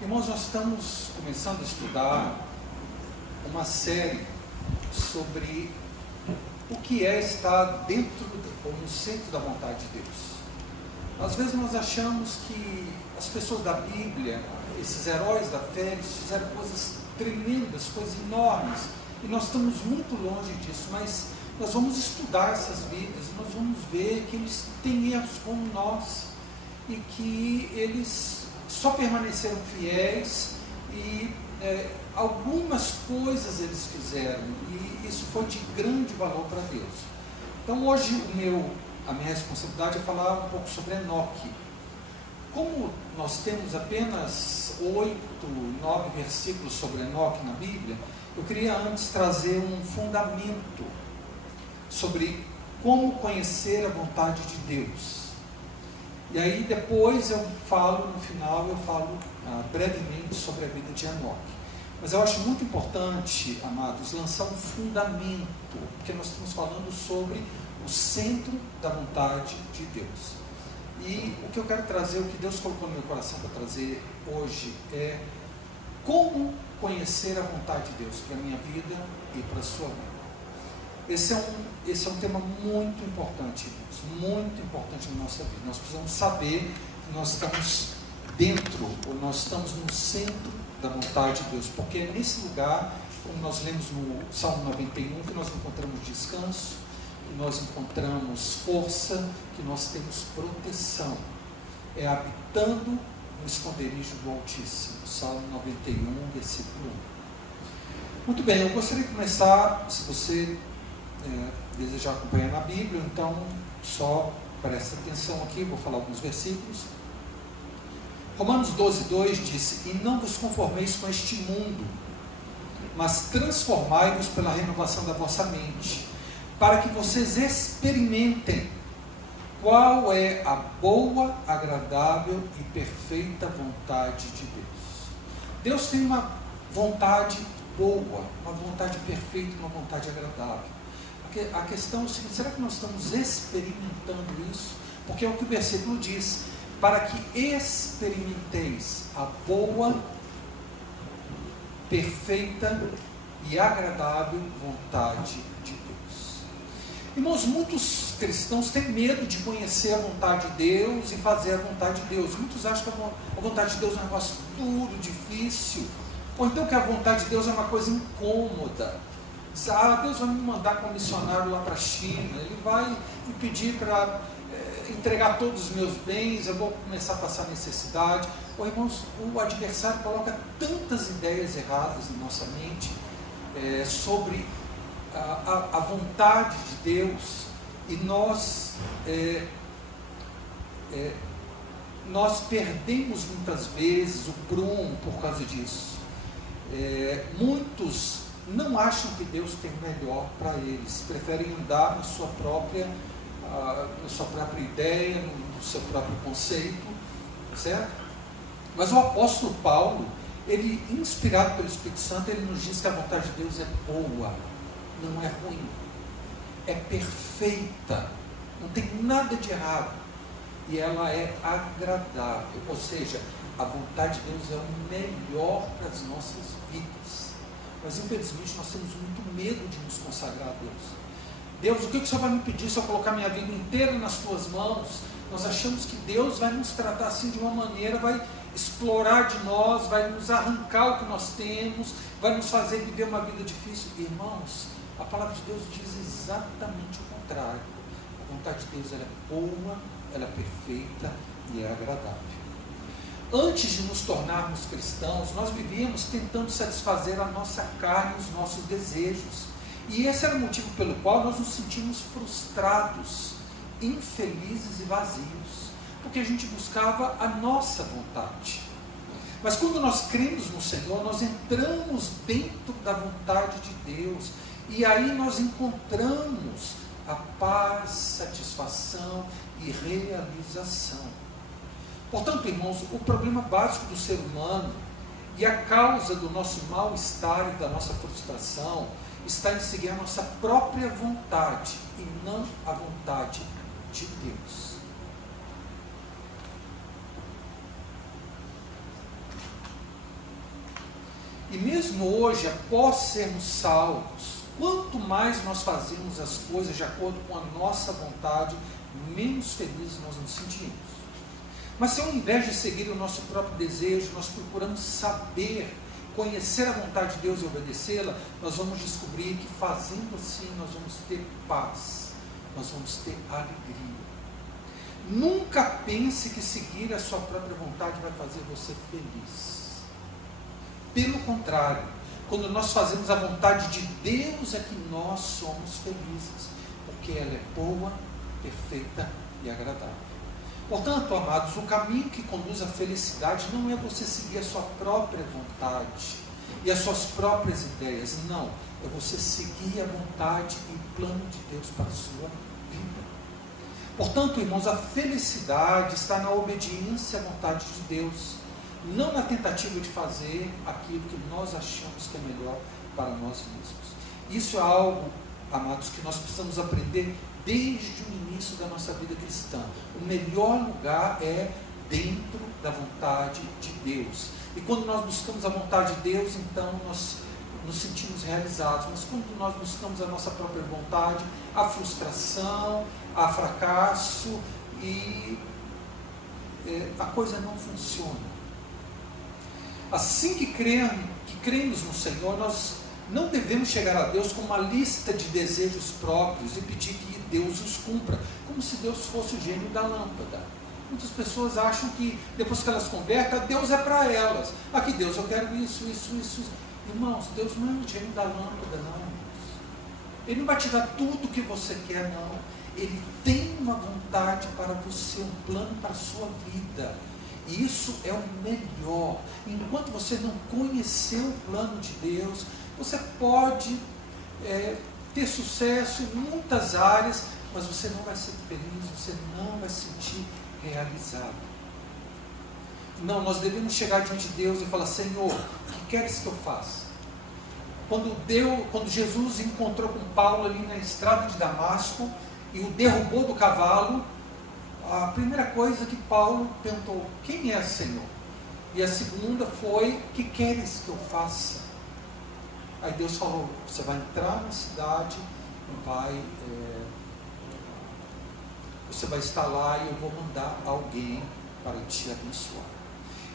Irmãos, nós estamos começando a estudar uma série sobre o que é estar dentro ou no centro da vontade de Deus. Às vezes nós achamos que as pessoas da Bíblia, esses heróis da fé, eles fizeram coisas tremendas, coisas enormes, e nós estamos muito longe disso, mas nós vamos estudar essas vidas, nós vamos ver que eles têm erros como nós, e que eles só permaneceram fiéis, e algumas coisas eles fizeram, e isso foi de grande valor para Deus. Então hoje a minha responsabilidade é falar um pouco sobre Enoque. Como nós temos apenas 8, 9 versículos sobre Enoque na Bíblia, eu queria antes trazer um fundamento sobre como conhecer a vontade de Deus. E aí depois eu falo, no final eu falo brevemente sobre a vida de Enoque. Mas eu acho muito importante, amados, lançar um fundamento, porque nós estamos falando sobre o centro da vontade de Deus. E o que eu quero trazer, o que Deus colocou no meu coração para trazer hoje é como conhecer a vontade de Deus para a minha vida e para a sua vida. Esse é um tema muito importante, irmãos, muito importante na nossa vida. Nós precisamos saber que nós estamos dentro, ou nós estamos no centro da vontade de Deus, porque é nesse lugar, como nós lemos no Salmo 91, que nós encontramos descanso, que nós encontramos força, que nós temos proteção. É habitando no esconderijo do Altíssimo. Salmo 91, versículo 1. Muito bem, eu gostaria de começar, se você desejar acompanhar na Bíblia, então só presta atenção aqui, vou falar alguns versículos. Romanos 12:2 diz: e não vos conformeis com este mundo, mas transformai-vos pela renovação da vossa mente, para que vocês experimentem qual é a boa, agradável e perfeita vontade de Deus. Deus tem uma vontade boa, uma vontade perfeita, uma vontade agradável. A questão é o seguinte: será que nós estamos experimentando isso? Porque é o que o versículo diz: para que experimenteis a boa, perfeita e agradável vontade de Deus. Irmãos, muitos cristãos têm medo de conhecer a vontade de Deus e fazer a vontade de Deus. Muitos acham que a vontade de Deus é um negócio duro, difícil, ou então que a vontade de Deus é uma coisa incômoda. Deus vai me mandar como missionário lá para a China, Ele vai me pedir para entregar todos os meus bens, eu vou começar a passar necessidade. Irmãos, o adversário coloca tantas ideias erradas na nossa mente sobre a vontade de Deus, e nós perdemos muitas vezes o prumo por causa disso. Muitos não acham que Deus tem o melhor para eles, preferem andar na sua própria ideia, no seu próprio conceito, certo? Mas o apóstolo Paulo, ele, inspirado pelo Espírito Santo, ele nos diz que a vontade de Deus é boa, não é ruim, é perfeita, não tem nada de errado, e ela é agradável, ou seja, a vontade de Deus é o melhor para as nossas vidas. Mas infelizmente nós temos muito medo de nos consagrar a Deus. Deus, o que o Senhor vai me pedir se eu colocar minha vida inteira nas tuas mãos? Nós achamos que Deus vai nos tratar assim de uma maneira, vai explorar de nós, vai nos arrancar o que nós temos, vai nos fazer viver uma vida difícil. Irmãos, a palavra de Deus diz exatamente o contrário. A vontade de Deus ela é boa, ela é perfeita e é agradável. Antes de nos tornarmos cristãos, nós vivíamos tentando satisfazer a nossa carne e os nossos desejos. E esse era o motivo pelo qual nós nos sentimos frustrados, infelizes e vazios, porque a gente buscava a nossa vontade. Mas quando nós cremos no Senhor, nós entramos dentro da vontade de Deus, e aí nós encontramos a paz, satisfação e realização. Portanto, irmãos, o problema básico do ser humano e a causa do nosso mal-estar e da nossa frustração está em seguir a nossa própria vontade e não a vontade de Deus. E mesmo hoje, após sermos salvos, quanto mais nós fazemos as coisas de acordo com a nossa vontade, menos felizes nós nos sentimos. Mas se ao invés de seguir o nosso próprio desejo, nós procuramos saber, conhecer a vontade de Deus e obedecê-la, nós vamos descobrir que fazendo assim nós vamos ter paz, nós vamos ter alegria. Nunca pense que seguir a sua própria vontade vai fazer você feliz. Pelo contrário, quando nós fazemos a vontade de Deus é que nós somos felizes, porque ela é boa, perfeita e agradável. Portanto, amados, o caminho que conduz à felicidade não é você seguir a sua própria vontade e as suas próprias ideias, não. É você seguir a vontade e o plano de Deus para a sua vida. Portanto, irmãos, a felicidade está na obediência à vontade de Deus, não na tentativa de fazer aquilo que nós achamos que é melhor para nós mesmos. Isso é algo, amados, que nós precisamos aprender desde o início da nossa vida cristã. O melhor lugar é dentro da vontade de Deus. E quando nós buscamos a vontade de Deus, então nós nos sentimos realizados. Mas quando nós buscamos a nossa própria vontade, há frustração, há fracasso e a coisa não funciona. Assim que cremos no Senhor, nós não devemos chegar a Deus com uma lista de desejos próprios e pedir que Deus os cumpra, como se Deus fosse o gênio da lâmpada. Muitas pessoas acham que depois que elas convertem, Deus é para elas. Aqui, Deus, eu quero isso. Irmãos, Deus não é o gênio da lâmpada, não. Ele não vai te dar tudo o que você quer, não. Ele tem uma vontade para você, um plano para a sua vida. E isso é o melhor. Enquanto você não conhecer o plano de Deus, você pode ter sucesso em muitas áreas, mas você não vai ser feliz, você não vai se sentir realizado. Não, nós devemos chegar diante de Deus e falar: Senhor, o que queres que eu faça? Quando Jesus encontrou com Paulo ali na estrada de Damasco e o derrubou do cavalo, a primeira coisa que Paulo perguntou: quem é, Senhor? E a segunda foi: o que queres que eu faça? Aí Deus falou: você vai entrar na cidade, você vai estar lá e eu vou mandar alguém para te abençoar.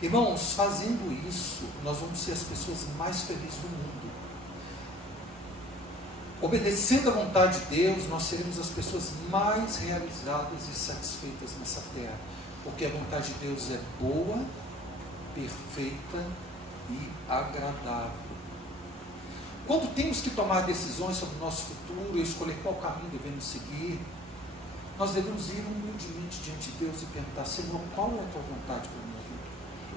Irmãos, fazendo isso, nós vamos ser as pessoas mais felizes do mundo. Obedecendo a vontade de Deus, nós seremos as pessoas mais realizadas e satisfeitas nessa terra, porque a vontade de Deus é boa, perfeita e agradável. Quando temos que tomar decisões sobre o nosso futuro e escolher qual caminho devemos seguir, nós devemos ir humildemente diante de Deus e perguntar: Senhor, qual é a tua vontade para a minha vida?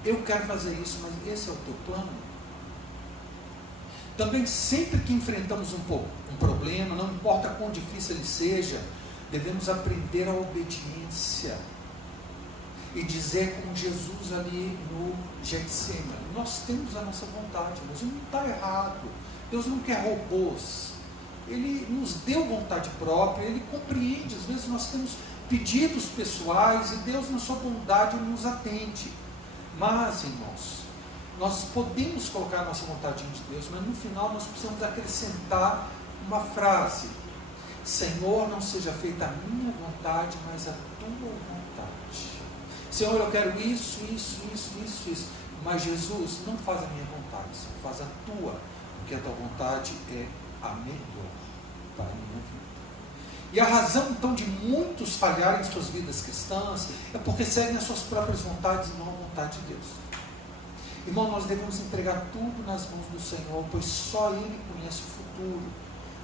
Eu quero fazer isso, mas esse é o teu plano? Também, sempre que enfrentamos um problema, não importa quão difícil ele seja, devemos aprender a obediência e dizer como Jesus ali no Getsemane: nós temos a nossa vontade, mas não está errado. Deus não quer robôs. Ele nos deu vontade própria, Ele compreende. Às vezes nós temos pedidos pessoais e Deus, na sua bondade, nos atende. Mas, irmãos, nós podemos colocar a nossa vontade diante de Deus, mas no final nós precisamos acrescentar uma frase: Senhor, não seja feita a minha vontade, mas a tua vontade. Senhor, eu quero isso, mas Jesus, não faz a minha vontade, Senhor, faz a tua, porque a tua vontade é a melhor para a minha vida. E a razão, então, de muitos falharem em suas vidas cristãs é porque seguem as suas próprias vontades e não a vontade de Deus. Irmão, nós devemos entregar tudo nas mãos do Senhor, pois só Ele conhece o futuro.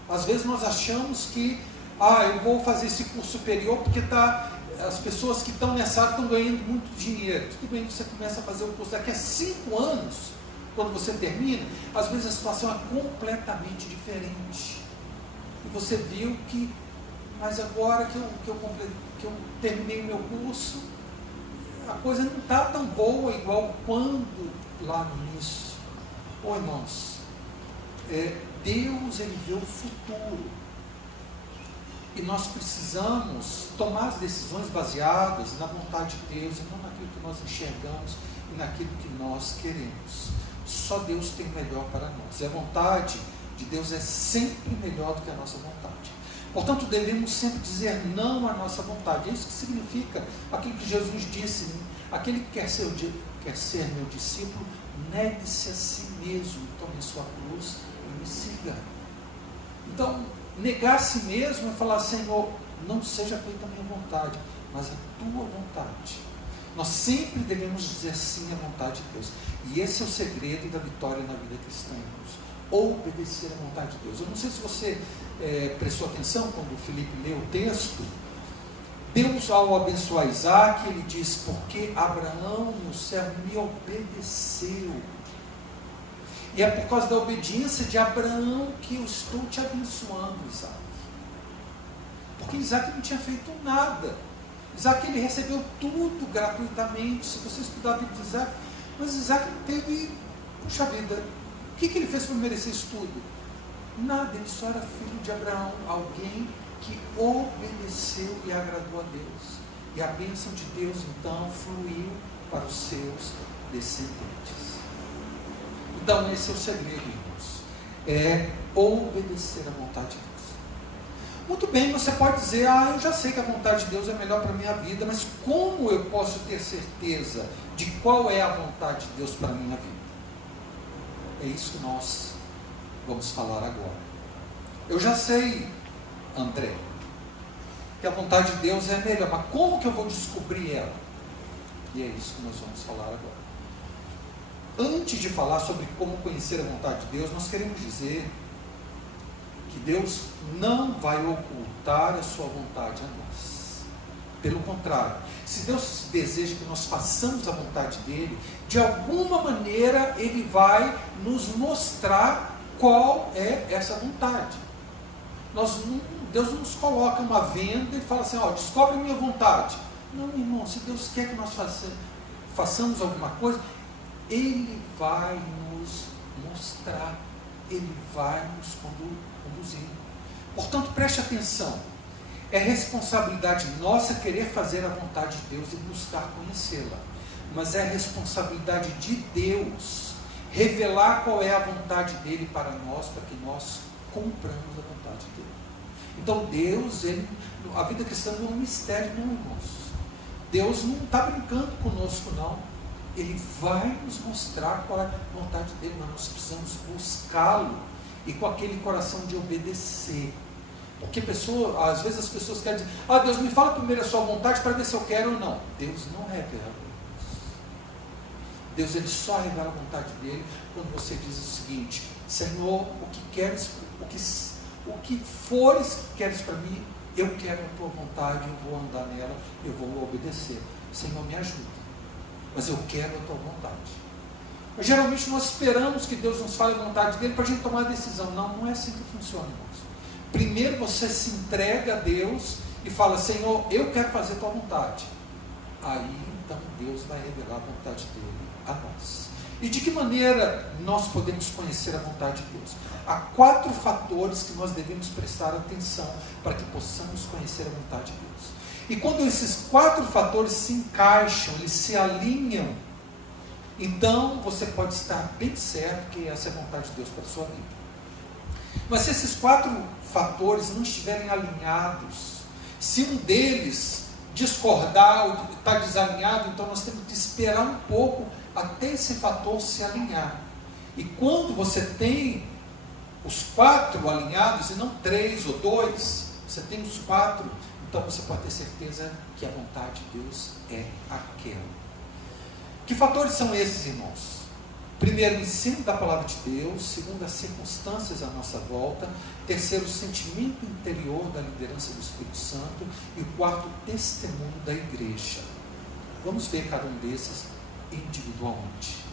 Às vezes nós achamos que eu vou fazer esse curso superior porque as pessoas que estão nessa área estão ganhando muito dinheiro. Tudo bem, você começa a fazer o curso daqui a 5 anos, quando você termina, às vezes a situação é completamente diferente. E você viu que, mas agora que eu terminei o meu curso, a coisa não está tão boa igual quando lá no início. Irmãos, Deus, Ele vê o futuro. E nós precisamos tomar as decisões baseadas na vontade de Deus e não naquilo que nós enxergamos e naquilo que nós queremos. só Deus tem o melhor para nós. E a vontade de Deus é sempre melhor do que a nossa vontade. Portanto, devemos sempre dizer não à nossa vontade. É isso que significa aquilo que Jesus disse: aquele que quer ser meu discípulo, negue-se a si mesmo, tome sua cruz e me siga. Então, negar a si mesmo é falar: Senhor, não seja feita a minha vontade, mas a tua vontade. Nós sempre devemos dizer sim à vontade de Deus. E esse é o segredo da vitória na vida cristã, irmãos. Obedecer à vontade de Deus. Eu não sei se você prestou atenção quando o Felipe leu o texto. Deus, ao abençoar Isaac, ele diz: porque Abraão, meu servo, me obedeceu. E é por causa da obediência de Abraão que eu estou te abençoando, Isaac. Porque Isaac não tinha feito nada. Isaac, ele recebeu tudo gratuitamente. Se você estudar a vida de Isaac, mas Isaac não teve, puxa vida, o que ele fez para merecer isso tudo? Nada, ele só era filho de Abraão, alguém que obedeceu e agradou a Deus. E a bênção de Deus, então, fluiu para os seus descendentes. Então, esse é o segredo, irmãos. É obedecer à vontade de Deus. Muito bem, você pode dizer: eu já sei que a vontade de Deus é melhor para a minha vida, mas como eu posso ter certeza de qual é a vontade de Deus para a minha vida? É isso que nós vamos falar agora. Eu já sei, André, que a vontade de Deus é melhor, mas como que eu vou descobrir ela? E é isso que nós vamos falar agora. Antes de falar sobre como conhecer a vontade de Deus, nós queremos dizer que Deus não vai ocultar a sua vontade a nós. Pelo contrário, se Deus deseja que nós façamos a vontade dele, de alguma maneira ele vai nos mostrar qual é essa vontade. Deus não nos coloca uma venda e fala assim: descobre a minha vontade. Não, irmão, se Deus quer que nós façamos alguma coisa, ele vai nos mostrar, ele vai nos conduzir. Portanto, preste atenção. É responsabilidade nossa querer fazer a vontade de Deus e buscar conhecê-la. Mas é responsabilidade de Deus revelar qual é a vontade dele para nós, para que nós compramos a vontade dele. Então Deus, a vida cristã não é um mistério, não, irmãos. Deus não está brincando conosco, não. Ele vai nos mostrar qual é a vontade dele, mas nós precisamos buscá-lo e com aquele coração de obedecer. Porque às vezes as pessoas querem dizer: Deus, me fala primeiro a sua vontade para ver se eu quero ou não. Deus não revela. Deus, ele só revela a vontade dele quando você diz o seguinte: Senhor, o que fores que queres para mim, eu quero a tua vontade, eu vou andar nela, eu vou obedecer. Senhor, me ajuda, mas eu quero a tua vontade. Mas geralmente nós esperamos que Deus nos fale a vontade dele para a gente tomar a decisão. Não é assim que funciona, irmãos. Primeiro você se entrega a Deus e fala: Senhor, eu quero fazer a tua vontade. Aí então Deus vai revelar a vontade dele a nós. E de que maneira nós podemos conhecer a vontade de Deus? Há 4 fatores que nós devemos prestar atenção para que possamos conhecer a vontade de Deus. E quando esses 4 fatores se encaixam, eles se alinham, então você pode estar bem certo que essa é a vontade de Deus para a sua vida. Mas se esses 4 fatores não estiverem alinhados, se um deles discordar ou está desalinhado, então nós temos que esperar um pouco até esse fator se alinhar. E quando você tem os 4 alinhados, e não 3 ou 2, você tem os 4, então você pode ter certeza que a vontade de Deus é aquela. Que fatores são esses, irmãos? Primeiro, o ensino da palavra de Deus. Segundo, as circunstâncias à nossa volta. Terceiro, o sentimento interior da liderança do Espírito Santo. E o 4, o testemunho da igreja. Vamos ver cada um desses individualmente.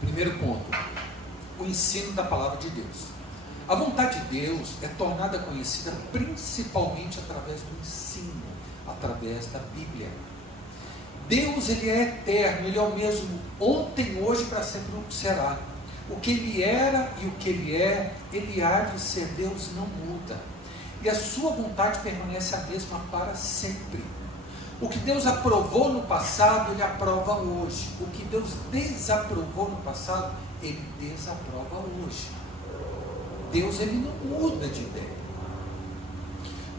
Primeiro ponto, o ensino da palavra de Deus. A vontade de Deus é tornada conhecida principalmente através do ensino, através da Bíblia. Deus, ele é eterno, ele é o mesmo ontem, hoje e para sempre não será. O que ele era e o que ele há de ser. Deus não muda. E a sua vontade permanece a mesma para sempre. O que Deus aprovou no passado, Ele aprova hoje. O que Deus desaprovou no passado, Ele desaprova hoje. Deus, Ele não muda de ideia.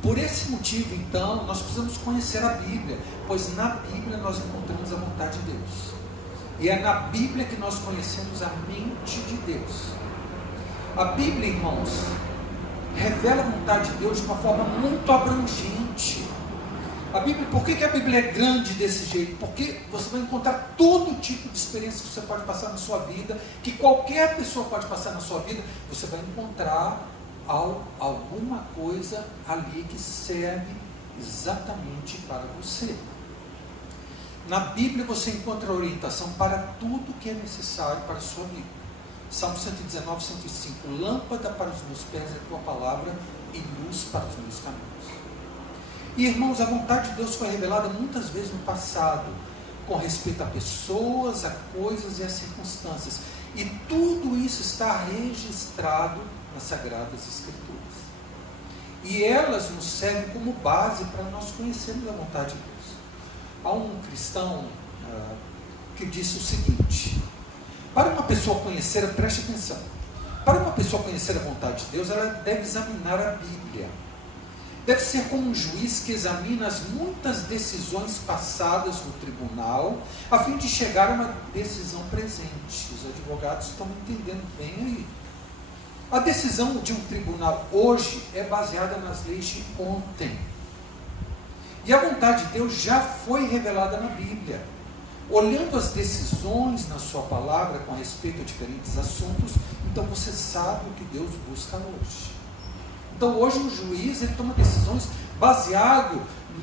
Por esse motivo, então, nós precisamos conhecer a Bíblia, pois na Bíblia nós encontramos a vontade de Deus. E é na Bíblia que nós conhecemos a mente de Deus. A Bíblia, irmãos, revela a vontade de Deus de uma forma muito abrangente. A Bíblia, por que a Bíblia é grande desse jeito? Porque você vai encontrar todo tipo de experiência que você pode passar na sua vida, que qualquer pessoa pode passar na sua vida, você vai encontrar alguma coisa ali que serve exatamente para você. Na Bíblia você encontra orientação para tudo que é necessário para a sua vida. Salmo 119, 105. Lâmpada para os meus pés é a tua palavra e luz para os meus caminhos. E irmãos, a vontade de Deus foi revelada muitas vezes no passado, com respeito a pessoas, a coisas e a circunstâncias. E tudo isso está registrado nas Sagradas Escrituras. E elas nos servem como base para nós conhecermos a vontade de Deus. Há um cristão que disse o seguinte: para uma pessoa conhecer, preste atenção, para uma pessoa conhecer a vontade de Deus, ela deve examinar a Bíblia. Deve ser como um juiz que examina as muitas decisões passadas no tribunal, a fim de chegar a uma decisão presente. Os advogados estão entendendo bem aí. A decisão de um tribunal hoje é baseada nas leis de ontem. E a vontade de Deus já foi revelada na Bíblia. Olhando as decisões na sua palavra com respeito a diferentes assuntos, então você sabe o que Deus busca hoje. Então hoje o juiz ele toma decisões baseado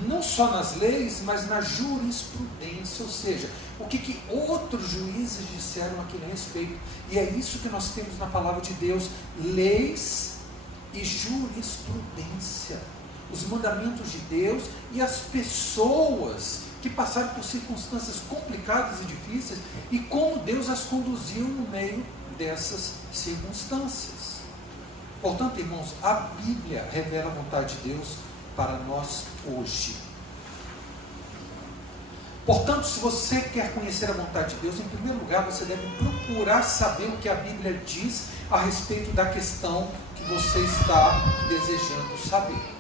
não só nas leis, mas na jurisprudência, ou seja, o que outros juízes disseram aqui a respeito. E é isso que nós temos na palavra de Deus: leis e jurisprudência. Os mandamentos de Deus e as pessoas que passaram por circunstâncias complicadas e difíceis e como Deus as conduziu no meio dessas circunstâncias. Portanto, irmãos, a Bíblia revela a vontade de Deus para nós hoje. Portanto, se você quer conhecer a vontade de Deus, em primeiro lugar, você deve procurar saber o que a Bíblia diz a respeito da questão que você está desejando saber.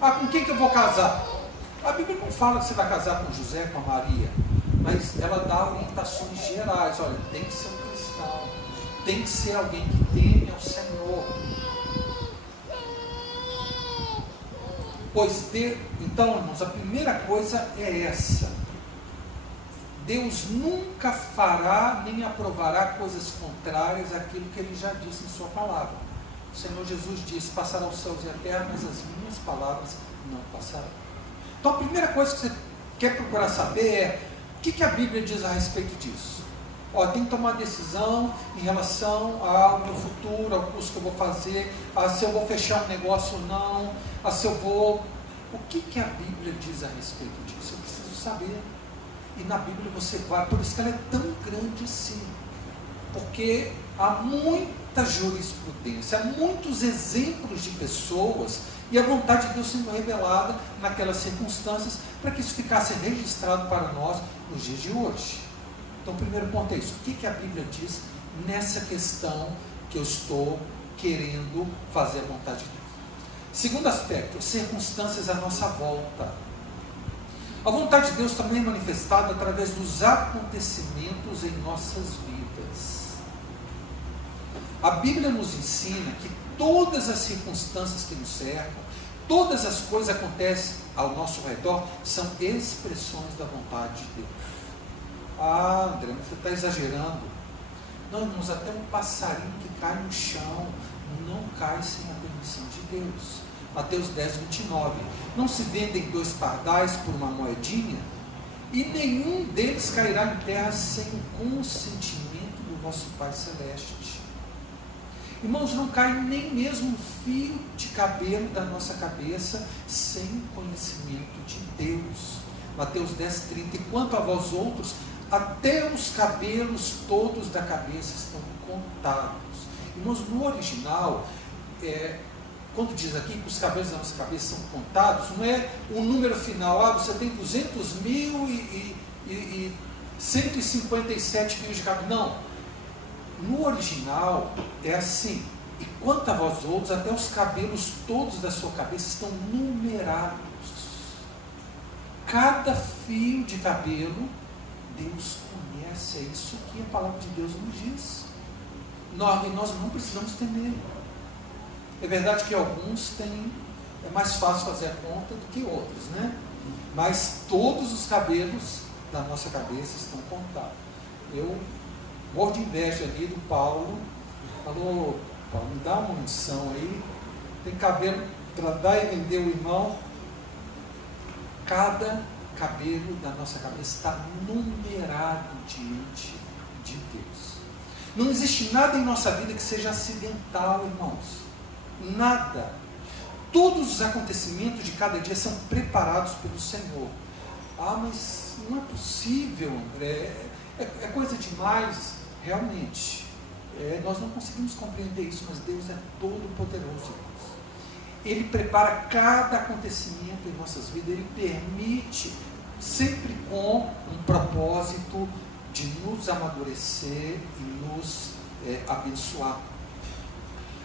Com quem que eu vou casar? A Bíblia não fala que você vai casar com José, com a Maria, mas ela dá orientações gerais. Olha, tem que ser um cristão, tem que ser alguém que teme ao Senhor. Então, irmãos, a primeira coisa é essa: Deus nunca fará nem aprovará coisas contrárias àquilo que Ele já disse em sua palavra. O Senhor Jesus disse: passarão os céus e a terra, mas as minhas palavras não passarão. Então a primeira coisa que você quer procurar saber é o que a Bíblia diz a respeito disso. Tem que tomar decisão em relação ao meu futuro, ao curso que eu vou fazer, se eu vou fechar um negócio ou não, se eu vou... O que a Bíblia diz a respeito disso? Eu preciso saber. E na Bíblia você vai, por isso que ela é tão grande assim, porque há muita jurisprudência, há muitos exemplos de pessoas e a vontade de Deus sendo revelada naquelas circunstâncias, para que isso ficasse registrado para nós nos dias de hoje. Então, o primeiro ponto é isso: o que a Bíblia diz nessa questão que eu estou querendo fazer a vontade de Deus? Segundo aspecto, circunstâncias à nossa volta. A vontade de Deus também é manifestada através dos acontecimentos em nossas vidas. A Bíblia nos ensina que todas as circunstâncias que nos cercam, todas as coisas que acontecem ao nosso redor, são expressões da vontade de Deus. André, você está exagerando. Não, irmãos, até um passarinho que cai no chão não cai sem a permissão de Deus. Mateus 10, 29. Não se vendem 2 pardais por uma moedinha, e nenhum deles cairá em terra sem o consentimento do vosso Pai Celeste. Irmãos, não cai nem mesmo um fio de cabelo da nossa cabeça sem o conhecimento de Deus. Mateus 10, 30. E quanto a vós outros, até os cabelos todos da cabeça estão contados. Irmãos, no original, quando diz aqui que os cabelos da nossa cabeça são contados, não é um número final, você tem 200 mil e 157 mil de cabelo. Não. No original é assim. E quanto a vós outros, até os cabelos todos da sua cabeça estão numerados. Cada fio de cabelo, Deus conhece. É isso que a palavra de Deus nos diz. Nós não precisamos temer. É verdade que alguns têm, é mais fácil fazer a conta do que outros, né? Mas todos os cabelos da nossa cabeça estão contados. Eu morro de inveja ali do Paulo. Falou: Paulo, me dá uma unção aí. Tem cabelo para dar e vender o irmão. Cada cabelo da nossa cabeça está numerado diante de Deus. Não existe nada em nossa vida que seja acidental, irmãos. Nada. Todos os acontecimentos de cada dia são preparados pelo Senhor. Ah, mas não é possível, André. É coisa demais. Realmente. Nós não conseguimos compreender isso, mas Deus é todo poderoso, irmãos. Ele prepara cada acontecimento em nossas vidas. Ele permite, sempre com um propósito de nos amadurecer e nos abençoar.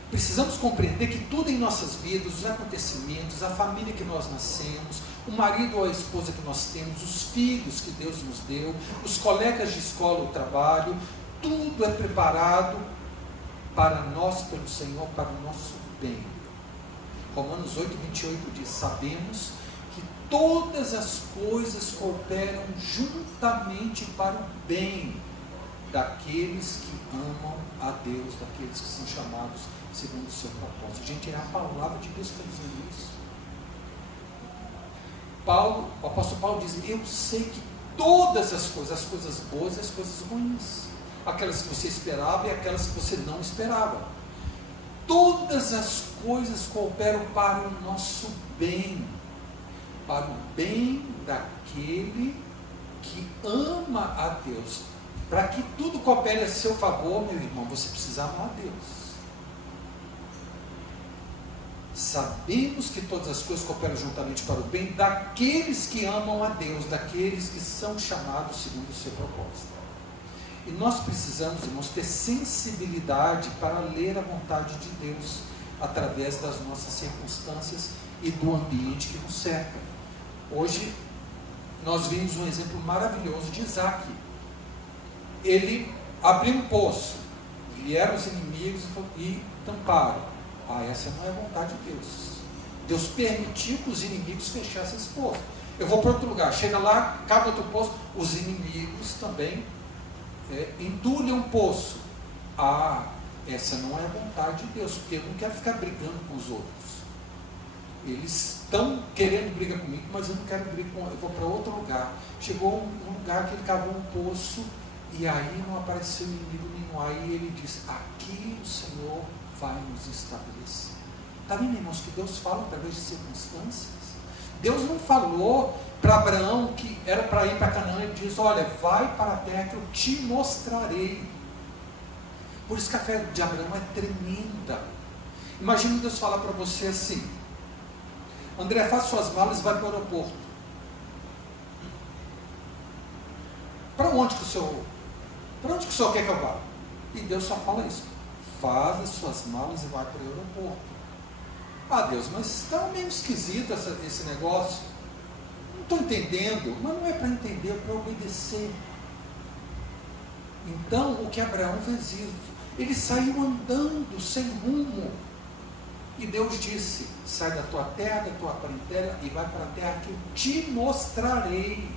Precisamos compreender que tudo em nossas vidas, os acontecimentos, a família que nós nascemos, o marido ou a esposa que nós temos, os filhos que Deus nos deu, os colegas de escola ou trabalho, tudo é preparado para nós pelo Senhor, para o nosso bem. Romanos 8:28 diz: sabemos que todas as coisas cooperam juntamente para o bem daqueles que amam a Deus, daqueles que são chamados segundo o seu propósito. Gente, é a palavra de Deus que está dizendo isso. O apóstolo Paulo diz: eu sei que todas as coisas boas e as coisas ruins, aquelas que você esperava e aquelas que você não esperava, todas as coisas cooperam para o nosso bem, para o bem daquele que ama a Deus. Para que tudo coopere a seu favor, meu irmão, você precisa amar a Deus. Sabemos que todas as coisas cooperam juntamente para o bem daqueles que amam a Deus, daqueles que são chamados segundo o seu propósito. E nós precisamos, irmãos, ter sensibilidade para ler a vontade de Deus através das nossas circunstâncias e do ambiente que nos cerca. Hoje nós vimos um exemplo maravilhoso de Isaac. Ele abriu um poço, vieram os inimigos e tamparam. Essa não é a vontade de Deus. Deus permitiu que os inimigos fechassem esse poço. Eu vou para outro lugar, chega lá, cabe outro poço, os inimigos também entulham um poço. Essa não é a vontade de Deus, porque eu não quero ficar brigando com os outros. Eles estão querendo brigar comigo, mas eu não quero brigar com eles. Eu vou para outro lugar. Chegou um lugar que ele cavou um poço e aí não apareceu inimigo nenhum. Aí ele disse: aqui o Senhor vai nos estabelecer. Está vendo, irmãos, que Deus fala através de circunstâncias? Deus não falou para Abraão que era para ir para Canaã. Ele diz: olha, vai para a terra que eu te mostrarei. Por isso que a fé de Abraão é tremenda. Imagina Deus falar para você assim: André, faça suas malas e vai para o aeroporto. Para onde que o senhor quer que eu vá? E Deus só fala isso: faz as suas malas e vai para o aeroporto. Deus, mas está meio esquisito esse negócio. Não estou entendendo. Mas não é para entender, é para obedecer. Então, o que Abraão fez isso? Ele saiu andando sem rumo. E Deus disse: sai da tua terra, da tua parentela e vai para a terra que eu te mostrarei.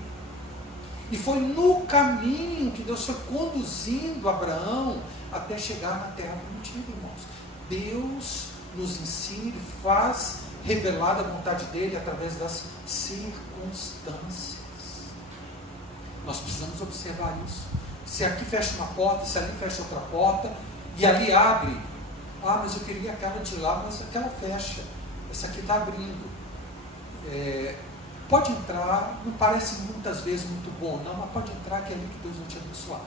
E foi no caminho que Deus foi conduzindo Abraão até chegar na terra prometida, irmãos. Deus nos ensina, Ele faz revelar a vontade dEle através das circunstâncias. Nós precisamos observar isso. Se aqui fecha uma porta, se ali fecha outra porta, e ali abre. Mas eu queria aquela de lá, mas aquela fecha. Essa aqui está abrindo. Pode entrar, não parece muitas vezes muito bom, não, mas pode entrar, que é ali que Deus vai te abençoar.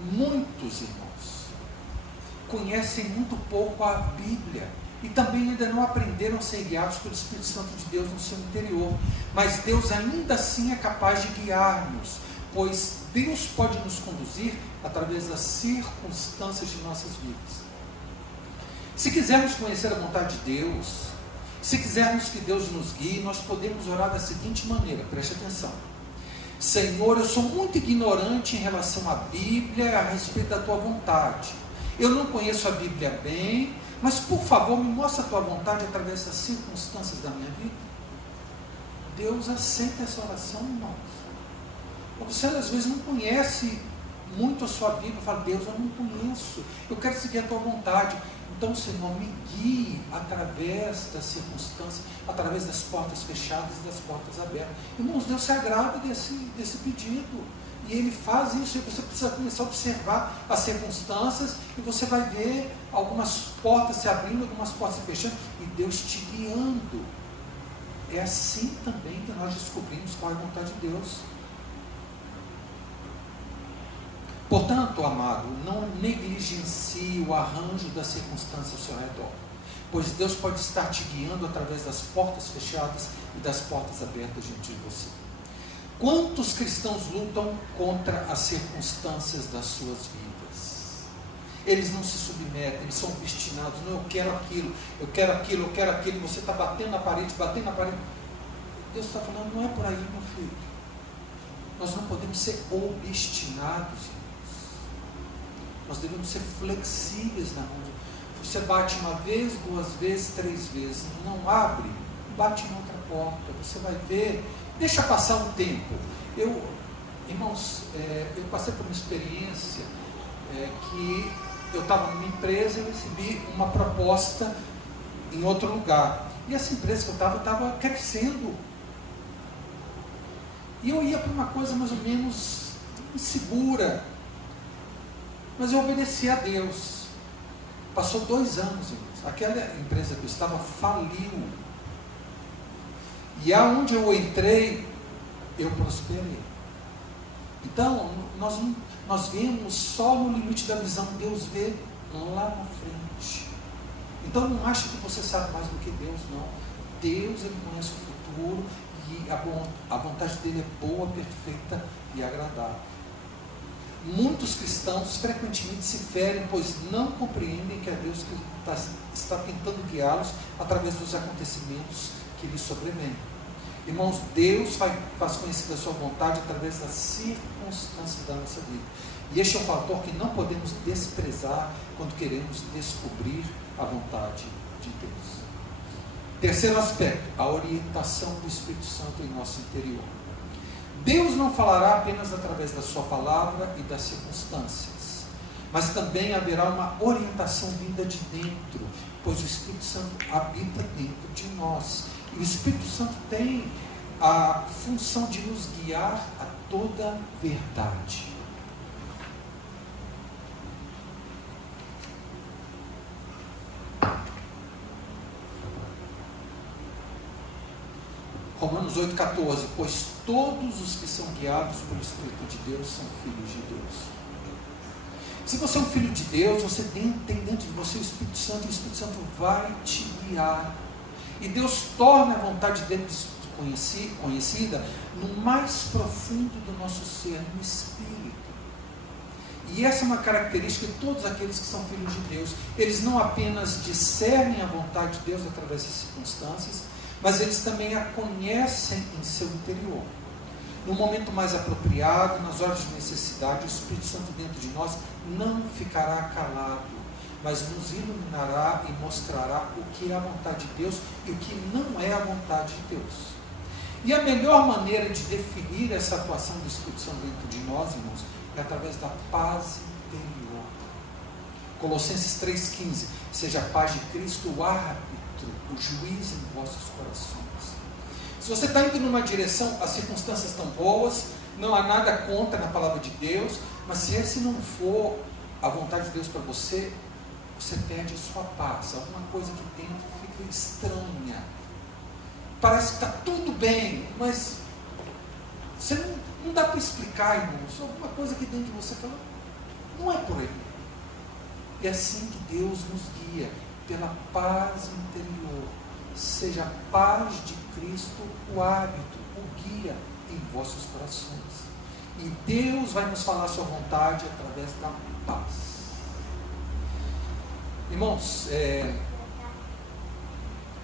Muitos irmãos conhecem muito pouco a Bíblia e também ainda não aprenderam a ser guiados pelo Espírito Santo de Deus no seu interior. Mas Deus ainda assim é capaz de guiar-nos, pois Deus pode nos conduzir através das circunstâncias de nossas vidas. Se quisermos conhecer a vontade de Deus, se quisermos que Deus nos guie, nós podemos orar da seguinte maneira, preste atenção. Senhor, eu sou muito ignorante em relação à Bíblia, a respeito da tua vontade. Eu não conheço a Bíblia bem, mas por favor me mostra a tua vontade através das circunstâncias da minha vida. Deus aceita essa oração, irmãos. Você às vezes não conhece muito a sua Bíblia, fala, Deus, eu não conheço, eu quero seguir a tua vontade. Então, Senhor, me guie através das circunstâncias, através das portas fechadas e das portas abertas. Irmãos, Deus se agrada desse pedido. E Ele faz isso, e você precisa começar a observar as circunstâncias, e você vai ver algumas portas se abrindo, algumas portas se fechando, e Deus te guiando. É assim também que nós descobrimos qual é a vontade de Deus. Portanto, amado, não negligencie o arranjo das circunstâncias ao seu redor, pois Deus pode estar te guiando através das portas fechadas e das portas abertas diante de você. Quantos cristãos lutam contra as circunstâncias das suas vidas? Eles não se submetem, eles são obstinados. Não, eu quero aquilo, eu quero aquilo, eu quero aquilo. Você está batendo na parede. Deus está falando, não é por aí, meu filho. Nós não podemos ser obstinados, irmãos. Nós devemos ser flexíveis na mão. Você bate uma vez, 2 vezes, 3 vezes, não abre, bate em outra porta. Você vai ver. Deixa passar um tempo. Irmãos, eu passei por uma experiência que eu estava numa empresa e recebi uma proposta em outro lugar. E essa empresa que eu estava crescendo. E eu ia para uma coisa mais ou menos insegura. Mas eu obedeci a Deus. Passou 2 anos, irmãos. Aquela empresa que eu estava faliu. E aonde eu entrei, eu prosperei. Então, nós vemos só no limite da visão, Deus vê lá na frente. Então, não ache que você sabe mais do que Deus, não. Deus, Ele conhece o futuro e a vontade dEle é boa, perfeita e agradável. Muitos cristãos frequentemente se ferem, pois não compreendem que é Deus que está tentando guiá-los através dos acontecimentos que lhes sobrevêm. Irmãos, Deus faz conhecida a sua vontade através das circunstâncias da nossa vida. E este é um fator que não podemos desprezar quando queremos descobrir a vontade de Deus. Terceiro aspecto, a orientação do Espírito Santo em nosso interior. Deus não falará apenas através da sua palavra e das circunstâncias, mas também haverá uma orientação vinda de dentro, pois o Espírito Santo habita dentro de nós. E o Espírito Santo tem a função de nos guiar a toda verdade. Romanos 8,14, pois todos os que são guiados pelo Espírito de Deus são filhos de Deus. Se você é um filho de Deus, você tem dentro de você o Espírito Santo, e o Espírito Santo vai te guiar. E Deus torna a vontade dele conhecida no mais profundo do nosso ser, no Espírito. E essa é uma característica de todos aqueles que são filhos de Deus. Eles não apenas discernem a vontade de Deus através das circunstâncias, mas eles também a conhecem em seu interior. No momento mais apropriado, nas horas de necessidade, o Espírito Santo dentro de nós não ficará calado, mas nos iluminará e mostrará o que é a vontade de Deus e o que não é a vontade de Deus. E a melhor maneira de definir essa atuação do Espírito Santo dentro de nós, irmãos, é através da paz interior. Colossenses 3,15, seja a paz de Cristo o árbitro, o juiz em vossos corações. Se você está indo numa direção, as circunstâncias estão boas, não há nada contra na palavra de Deus, mas se esse não for a vontade de Deus para você, você perde a sua paz, alguma coisa aqui dentro fica estranha. Parece que está tudo bem, mas você não dá para explicar, irmãos. Alguma coisa aqui dentro de você fala, Não é por aí. É assim que Deus nos guia, pela paz interior. Seja a paz de Cristo o hábito, o guia em vossos corações. E Deus vai nos falar a sua vontade através da paz. Irmãos,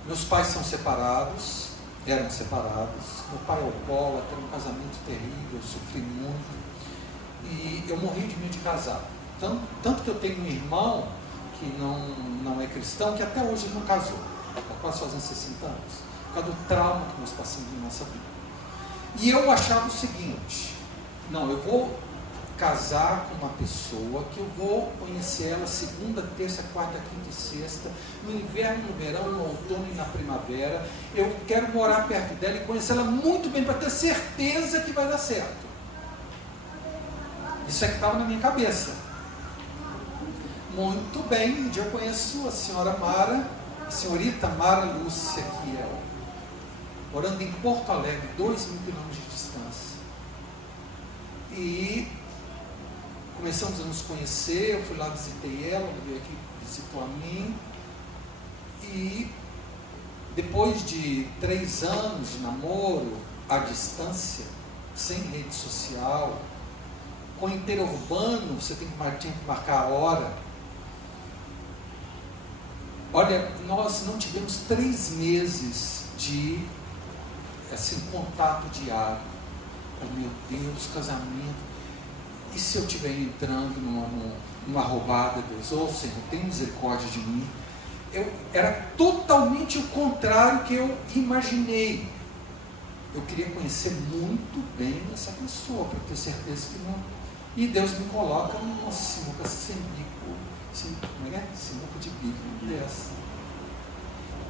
meus pais são separados, eram separados. Meu pai é alcoólatra, um casamento terrível, eu sofri muito. E eu morri de medo de casar. Tanto que eu tenho um irmão que não é cristão, que até hoje não casou. Está quase fazendo 60 anos. Por causa do trauma que nós passamos na nossa vida. E eu achava o seguinte: não, eu vou casar com uma pessoa que eu vou conhecer ela segunda, terça, quarta, quinta e sexta, no inverno, no verão, no outono e na primavera. Eu quero morar perto dela e conhecer ela muito bem para ter certeza que vai dar certo. Isso é que estava na minha cabeça. Muito bem, um dia eu conheço a senhora Mara, a senhorita Mara Lúcia Kiel, morando em Porto Alegre, 2.000 quilômetros de distância. E começamos a nos conhecer, eu fui lá, visitei ela, ela veio aqui, visitou a mim. E depois de 3 anos de namoro, à distância, sem rede social, com interurbano, você tinha que marcar a hora. Olha, nós não tivemos 3 meses de contato diário. Oh, meu Deus, casamento. E se eu estiver entrando numa roubada, Deus, oh Senhor, tem misericórdia de mim. Era totalmente o contrário que eu imaginei. Eu queria conhecer muito bem essa pessoa, para ter certeza que não. E Deus me coloca numa sinuca sem bico. Sinuca de bico dessa.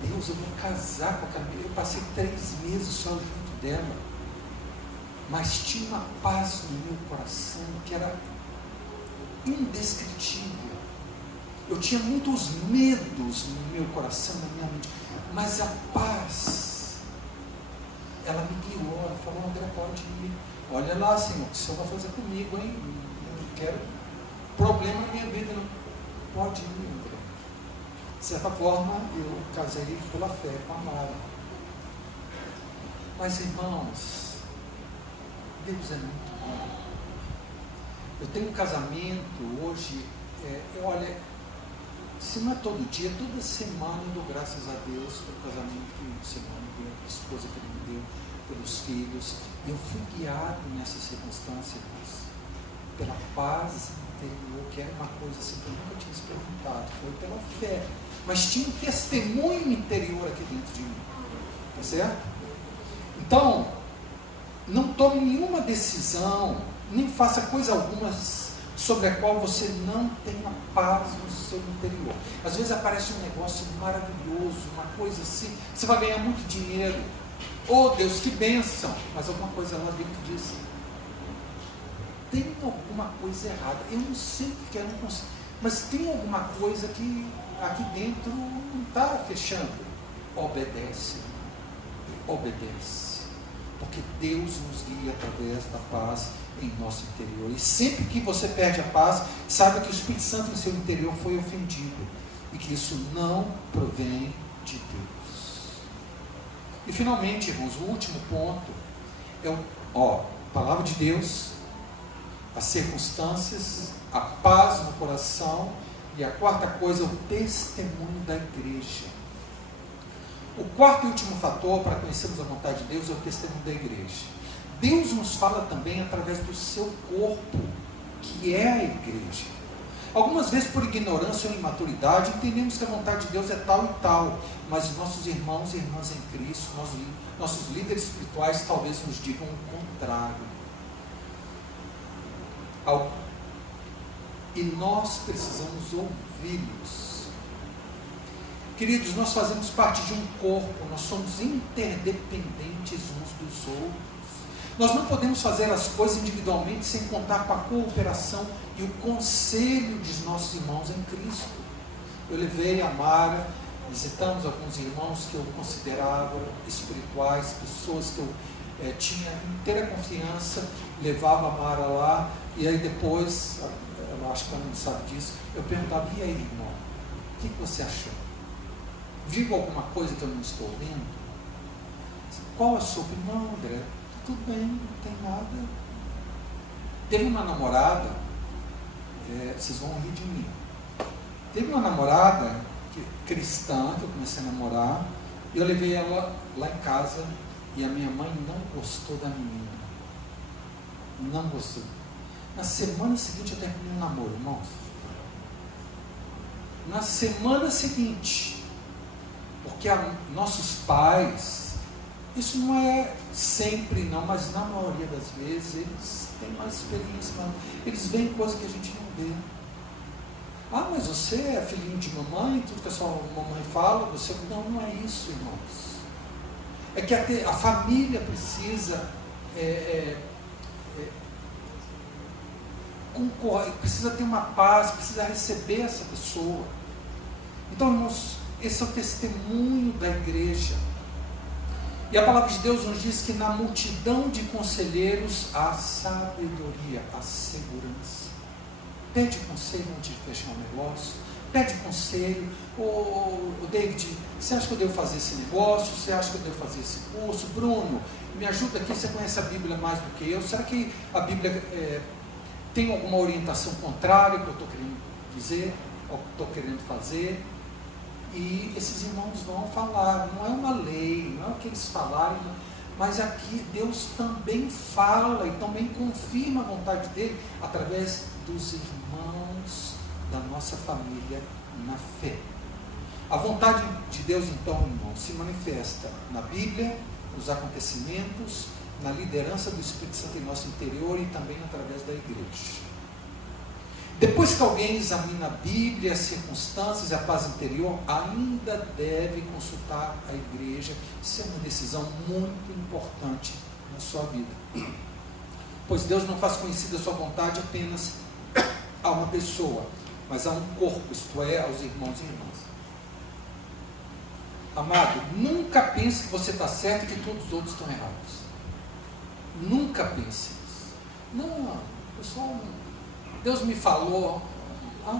Deus, eu vou casar com aquela mulher. Eu passei 3 meses só junto dela. Mas tinha uma paz no meu coração que era indescritível. Eu tinha muitos medos no meu coração, na minha mente. Mas a paz, ela me guiou. Ela falou: André, pode ir. Olha lá, Senhor, o que o Senhor vai fazer comigo, hein? Eu não quero problema na minha vida, não. Pode ir, André. De certa forma, eu casei pela fé com a Mara. Mas, irmãos, Deus é muito bom. Eu tenho um casamento hoje, olha, se não é todo dia, toda semana eu dou graças a Deus pelo casamento que o Senhor me deu, pela esposa que Ele me deu, pelos filhos. Eu fui guiado nessa circunstância, pela paz interior, que era uma coisa assim que eu nunca tinha experimentado. Foi pela fé, mas tinha um testemunho interior aqui dentro de mim. Tá certo? Então, não tome nenhuma decisão, nem faça coisa alguma sobre a qual você não tenha paz no seu interior. Às vezes aparece um negócio maravilhoso, uma coisa assim, você vai ganhar muito dinheiro. Oh Deus, que bênção! Mas alguma coisa lá dentro diz: tem alguma coisa errada. Eu não sei o que é, eu não consigo. Mas tem alguma coisa que aqui dentro não está fechando. Obedece. Obedece. Porque Deus nos guia através da paz em nosso interior. E sempre que você perde a paz, saiba que o Espírito Santo em seu interior foi ofendido. E que isso não provém de Deus. E finalmente, irmãos, o último ponto é a palavra de Deus, as circunstâncias, a paz no coração, e a quarta coisa é o testemunho da igreja. O quarto e último fator para conhecermos a vontade de Deus é o testemunho da igreja. Deus nos fala também através do seu corpo, que é a igreja. Algumas vezes, por ignorância ou imaturidade, entendemos que a vontade de Deus é tal e tal, mas nossos irmãos e irmãs em Cristo, nossos líderes espirituais, talvez nos digam o contrário. E nós precisamos ouvi-los. Queridos, nós fazemos parte de um corpo, nós somos interdependentes uns dos outros. Nós não podemos fazer as coisas individualmente sem contar com a cooperação e o conselho dos nossos irmãos em Cristo. Eu levei a Mara, visitamos alguns irmãos que eu considerava espirituais, pessoas que eu tinha inteira confiança, levava a Mara lá, E aí depois, eu acho que ela não sabe disso, eu perguntava, e aí, irmão, o que você achou? Viu alguma coisa que eu não estou vendo? Qual a sua opinião, André? Tudo bem, não tem nada. Teve uma namorada, vocês vão rir de mim. Teve uma namorada cristã, que eu comecei a namorar, e eu levei ela lá em casa, e a minha mãe não gostou da menina. Não gostou. Na semana seguinte eu terminei um namoro, irmãos. Na semana seguinte, porque nossos pais, isso não é sempre não, mas na maioria das vezes eles têm mais experiência, eles veem coisas que a gente não vê. Ah, mas você é filhinho de mamãe, tudo que a sua mamãe fala, você... Não é isso, irmãos. É que a família precisa concorrer, precisa ter uma paz, precisa receber essa pessoa. Então, irmãos, esse é o testemunho da igreja. E a palavra de Deus nos diz que na multidão de conselheiros há sabedoria, há segurança. Pede conselho antes de fechar um negócio. Pede conselho. Ô David, você acha que eu devo fazer esse negócio? Você acha que eu devo fazer esse curso? Bruno, me ajuda aqui, você conhece a Bíblia mais do que eu. Será que a Bíblia tem alguma orientação contrária ao que eu estou querendo dizer, ao que estou querendo fazer? E esses irmãos vão falar, não é uma lei, não é o que eles falarem, mas aqui Deus também fala e também confirma a vontade dele através dos irmãos da nossa família na fé. A vontade de Deus, então, irmãos, se manifesta na Bíblia, nos acontecimentos, na liderança do Espírito Santo em nosso interior e também através da igreja. Depois que alguém examina a Bíblia, as circunstâncias e a paz interior, ainda deve consultar a igreja. Isso é uma decisão muito importante na sua vida. Pois Deus não faz conhecida a sua vontade apenas a uma pessoa, mas a um corpo, isto é, aos irmãos e irmãs. Amado, nunca pense que você está certo e que todos os outros estão errados. Nunca pense isso. Não, pessoal, Deus me falou.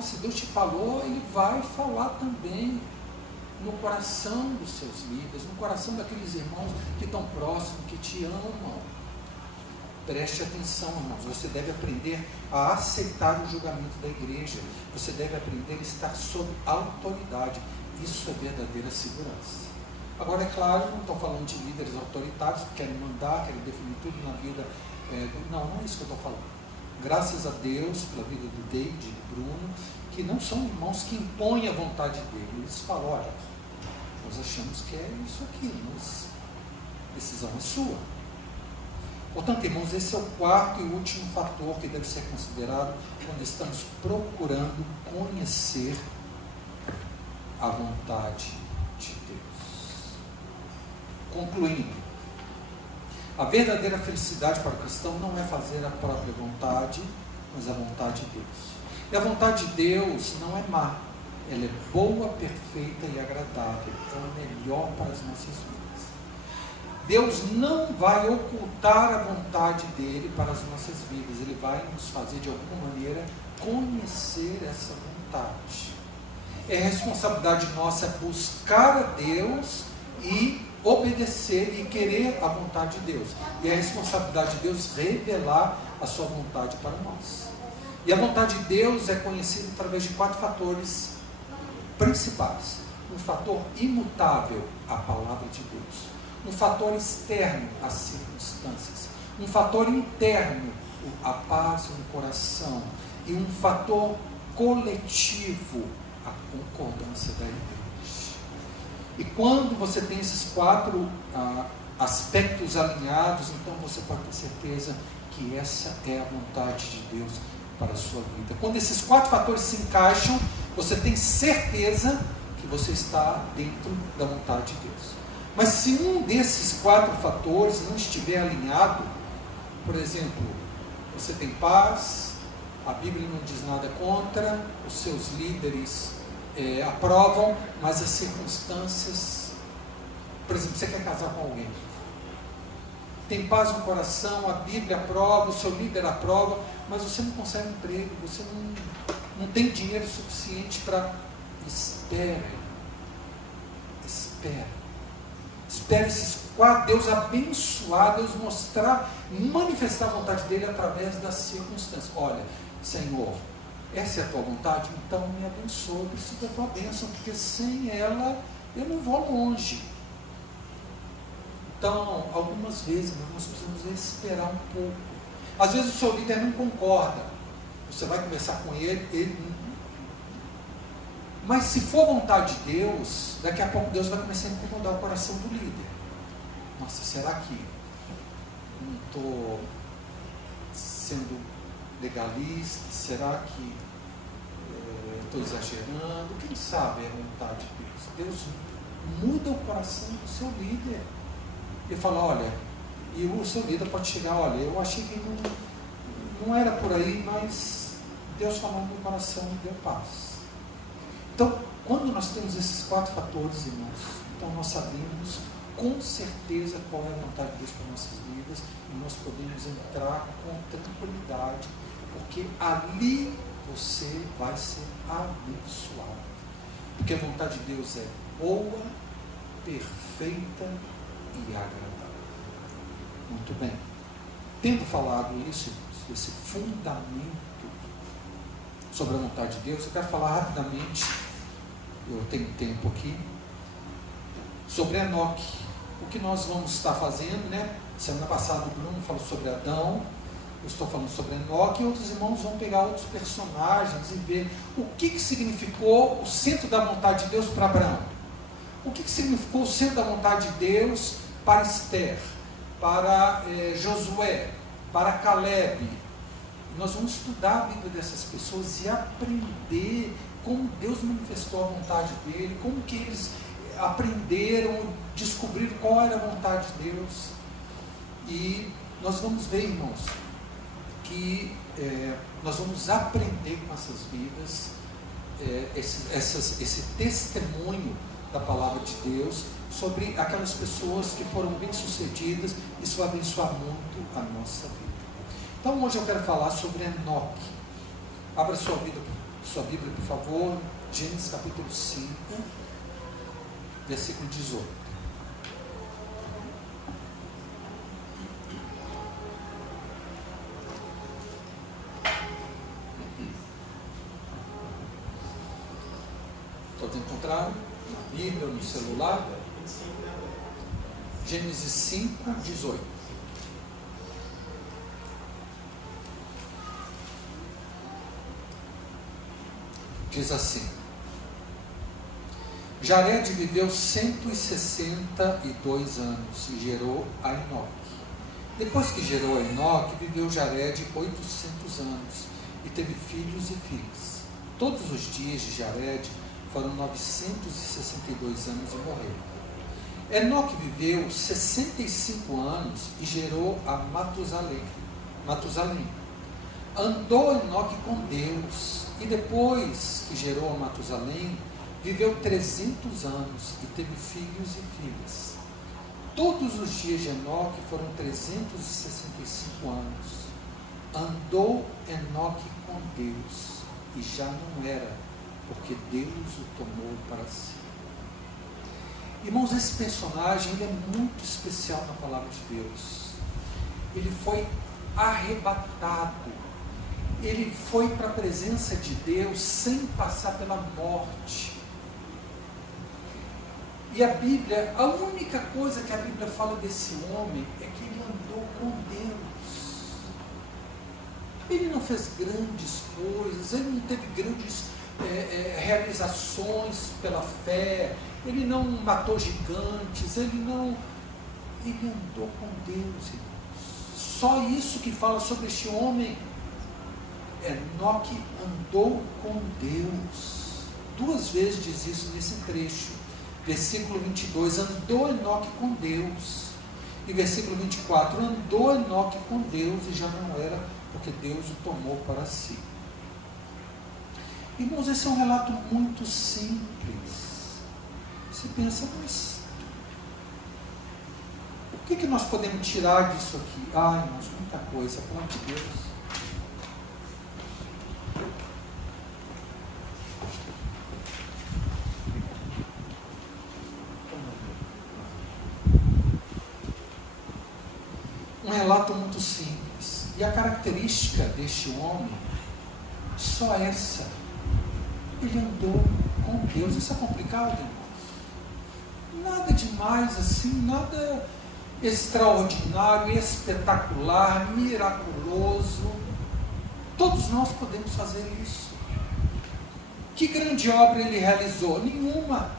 Se Deus te falou, Ele vai falar também no coração dos seus líderes, no coração daqueles irmãos que estão próximos, que te amam. Preste atenção, irmãos. Você deve aprender a aceitar o julgamento da igreja. Você deve aprender a estar sob autoridade. Isso é verdadeira segurança. Agora, é claro, não estou falando de líderes autoritários que querem mandar, querem definir tudo na vida. Não é isso que eu estou falando. Graças a Deus pela vida do David e do Bruno, que não são irmãos que impõem a vontade dele. Eles falam, olha, nós achamos que é isso aqui, mas a decisão é sua. Portanto, irmãos, esse é o quarto e último fator que deve ser considerado quando estamos procurando conhecer a vontade de Deus. Concluindo, a verdadeira felicidade para o cristão não é fazer a própria vontade, mas a vontade de Deus. E a vontade de Deus não é má, ela é boa, perfeita e agradável, é o melhor para as nossas vidas. Deus não vai ocultar a vontade dele para as nossas vidas, ele vai nos fazer de alguma maneira conhecer essa vontade. É responsabilidade nossa buscar a Deus e obedecer e querer a vontade de Deus. E é a responsabilidade de Deus revelar a sua vontade para nós. E a vontade de Deus é conhecida através de 4 fatores principais. Um fator imutável, a palavra de Deus. Um fator externo, as circunstâncias. Um fator interno, a paz no coração. E um fator coletivo, a concordância da igreja. E quando você tem esses 4 aspectos alinhados, então você pode ter certeza que essa é a vontade de Deus para a sua vida. Quando esses 4 fatores se encaixam, você tem certeza que você está dentro da vontade de Deus. Mas se um desses 4 fatores não estiver alinhado, por exemplo, você tem paz, a Bíblia não diz nada contra, os seus líderes aprovam, mas as circunstâncias, por exemplo, você quer casar com alguém, tem paz no coração, a Bíblia aprova, o seu líder aprova, mas você não consegue emprego, você não tem dinheiro suficiente para... Espere. Espere esses 4, Deus abençoar, Deus mostrar, manifestar a vontade dele através das circunstâncias. Olha, Senhor, essa é a tua vontade? Então me abençoa, eu preciso da tua bênção, porque sem ela eu não vou longe. Então, algumas vezes nós precisamos esperar um pouco. Às vezes o seu líder não concorda, você vai conversar com ele, mas se for vontade de Deus, daqui a pouco Deus vai começar a incomodar o coração do líder. Nossa, será que não estou sendo legalista? Será que estou exagerando? Quem sabe é a vontade de Deus? Deus muda o coração do seu líder. Ele fala, olha, e o seu líder pode chegar, olha, eu achei que não era por aí, mas Deus falou no meu coração e deu paz. Então, quando nós temos esses 4 fatores, irmãos, então nós sabemos com certeza qual é a vontade de Deus para nossas vidas e nós podemos entrar com tranquilidade, porque ali você vai ser abençoado. Porque a vontade de Deus é boa, perfeita e agradável. Muito bem. Tendo falado isso, esse fundamento sobre a vontade de Deus, eu quero falar rapidamente, eu tenho tempo aqui, sobre Enoque. O que nós vamos estar fazendo, né? Semana passada o Bruno falou sobre Adão, eu estou falando sobre Enoque, e outros irmãos vão pegar outros personagens e ver o que significou o centro da vontade de Deus para Abraão. O que significou o centro da vontade de Deus para Esther, para Josué, para Caleb. Nós vamos estudar a Bíblia dessas pessoas e aprender como Deus manifestou a vontade dele, como que eles aprenderam, descobriram qual era a vontade de Deus. E nós vamos ver, irmãos, que nós vamos aprender com essas vidas, esse testemunho da palavra de Deus sobre aquelas pessoas que foram bem-sucedidas. Isso vai abençoar muito a nossa vida. Então hoje eu quero falar sobre Enoque. Abra sua Bíblia, por favor, Gênesis capítulo 5, versículo 18. Todos encontraram? Na Bíblia, no celular? Gênesis 5, 18. Diz assim: Jared viveu 162 anos e gerou a Enoque. Depois que gerou a Enoque, viveu Jared 800 anos e teve filhos e filhas. Todos os dias de Jared foram 962 anos e morreu. Enoque viveu 65 anos e gerou a Matusalém. Andou Enoque com Deus, e depois que gerou a Matusalém, viveu 300 anos e teve filhos e filhas. Todos os dias de Enoque foram 365 anos. Andou Enoque com Deus, e já não era, porque Deus o tomou para si. Irmãos, esse personagem ele é muito especial na palavra de Deus. Ele foi arrebatado. Ele foi para a presença de Deus sem passar pela morte. E a Bíblia, a única coisa que a Bíblia fala desse homem é que ele andou com Deus. Ele não fez grandes coisas, ele não teve grandes realizações pela fé, ele não matou gigantes, ele andou com Deus, irmãos. Só isso que fala sobre este homem. Enoque andou com Deus. 2 vezes diz isso nesse trecho. Versículo 22, andou Enoque com Deus. E versículo 24, andou Enoque com Deus e já não era, porque Deus o tomou para si. Irmãos, esse é um relato muito simples. Você pensa, mas o que nós podemos tirar disso aqui? Irmãos, muita coisa, pelo amor de Deus. um relato muito simples. E a característica deste homem, só essa: ele andou com Deus. Isso é complicado, irmãos? Nada demais assim, nada extraordinário, espetacular, miraculoso. Todos nós podemos fazer isso. Que grande obra ele realizou? Nenhuma.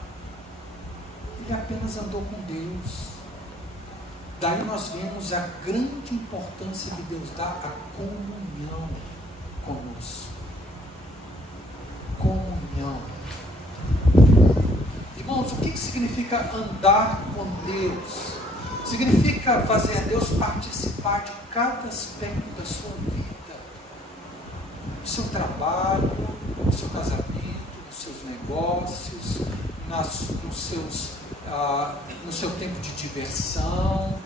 Ele apenas andou com Deus. Daí nós vemos a grande importância que Deus dá à comunhão conosco. Comunhão. Irmãos, o que significa andar com Deus? Significa fazer Deus participar de cada aspecto da sua vida. Do seu trabalho, do seu casamento, dos seus negócios, no seu tempo de diversão.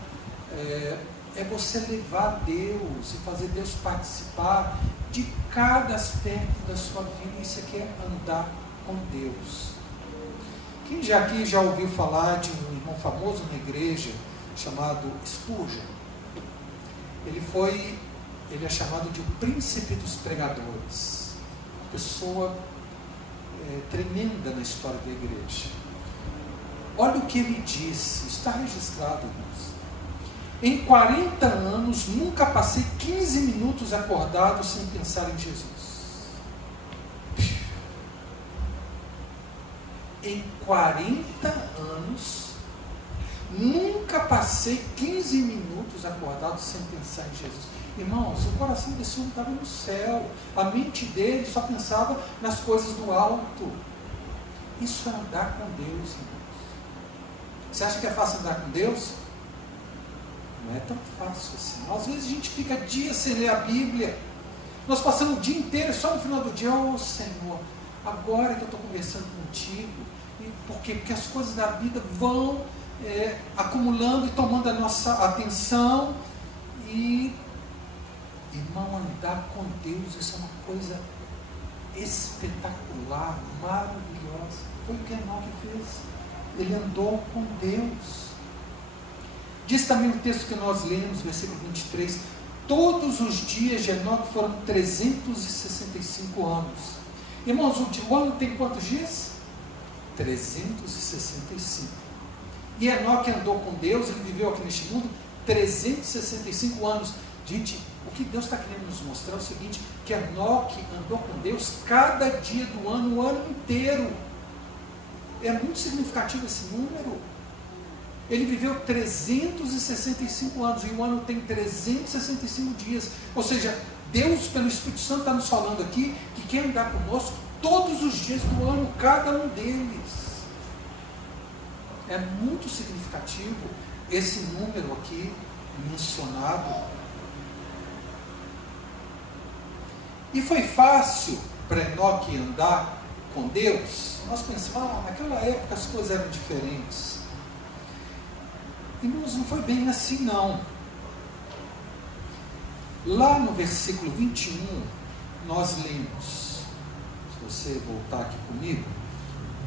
É você levar Deus e fazer Deus participar de cada aspecto da sua vida. Isso aqui é andar com Deus. Quem aqui já ouviu falar de um irmão famoso na igreja chamado Spurgeon? Ele é chamado de o príncipe dos pregadores. Uma pessoa tremenda na história da igreja. Olha o que ele disse, está registrado, irmãos. Em 40 anos, nunca passei 15 minutos acordado sem pensar em Jesus. Em 40 anos, nunca passei 15 minutos acordado sem pensar em Jesus. Irmãos, o coração desse homem estava no céu. A mente dele só pensava nas coisas do alto. Isso é andar com Deus, irmãos. Você acha que é fácil andar com Deus? Não é tão fácil assim. Às vezes a gente fica dias sem ler a Bíblia. Nós passamos o dia inteiro, só no final do dia: oh Senhor, agora que eu estou conversando contigo. E por quê? Porque as coisas da vida vão acumulando e tomando a nossa atenção. E, irmão, andar com Deus, isso é uma coisa espetacular, maravilhosa. Foi o que Enoque fez. Ele andou com Deus. Diz também o texto que nós lemos, versículo 23, todos os dias de Enoque foram 365 anos. Irmãos, o ano tem quantos dias? 365. E Enoque andou com Deus, ele viveu aqui neste mundo 365 anos. Gente, o que Deus está querendo nos mostrar é o seguinte, que Enoque andou com Deus cada dia do ano, o ano inteiro. É muito significativo esse número. Ele viveu 365 anos e o ano tem 365 dias. Ou seja, Deus, pelo Espírito Santo, está nos falando aqui que quer andar conosco todos os dias do ano, cada um deles. É muito significativo esse número aqui mencionado. E foi fácil para Enoque andar com Deus? Nós pensamos, naquela época as coisas eram diferentes. Irmãos, não foi bem assim não. Lá no versículo 21, nós lemos, se você voltar aqui comigo,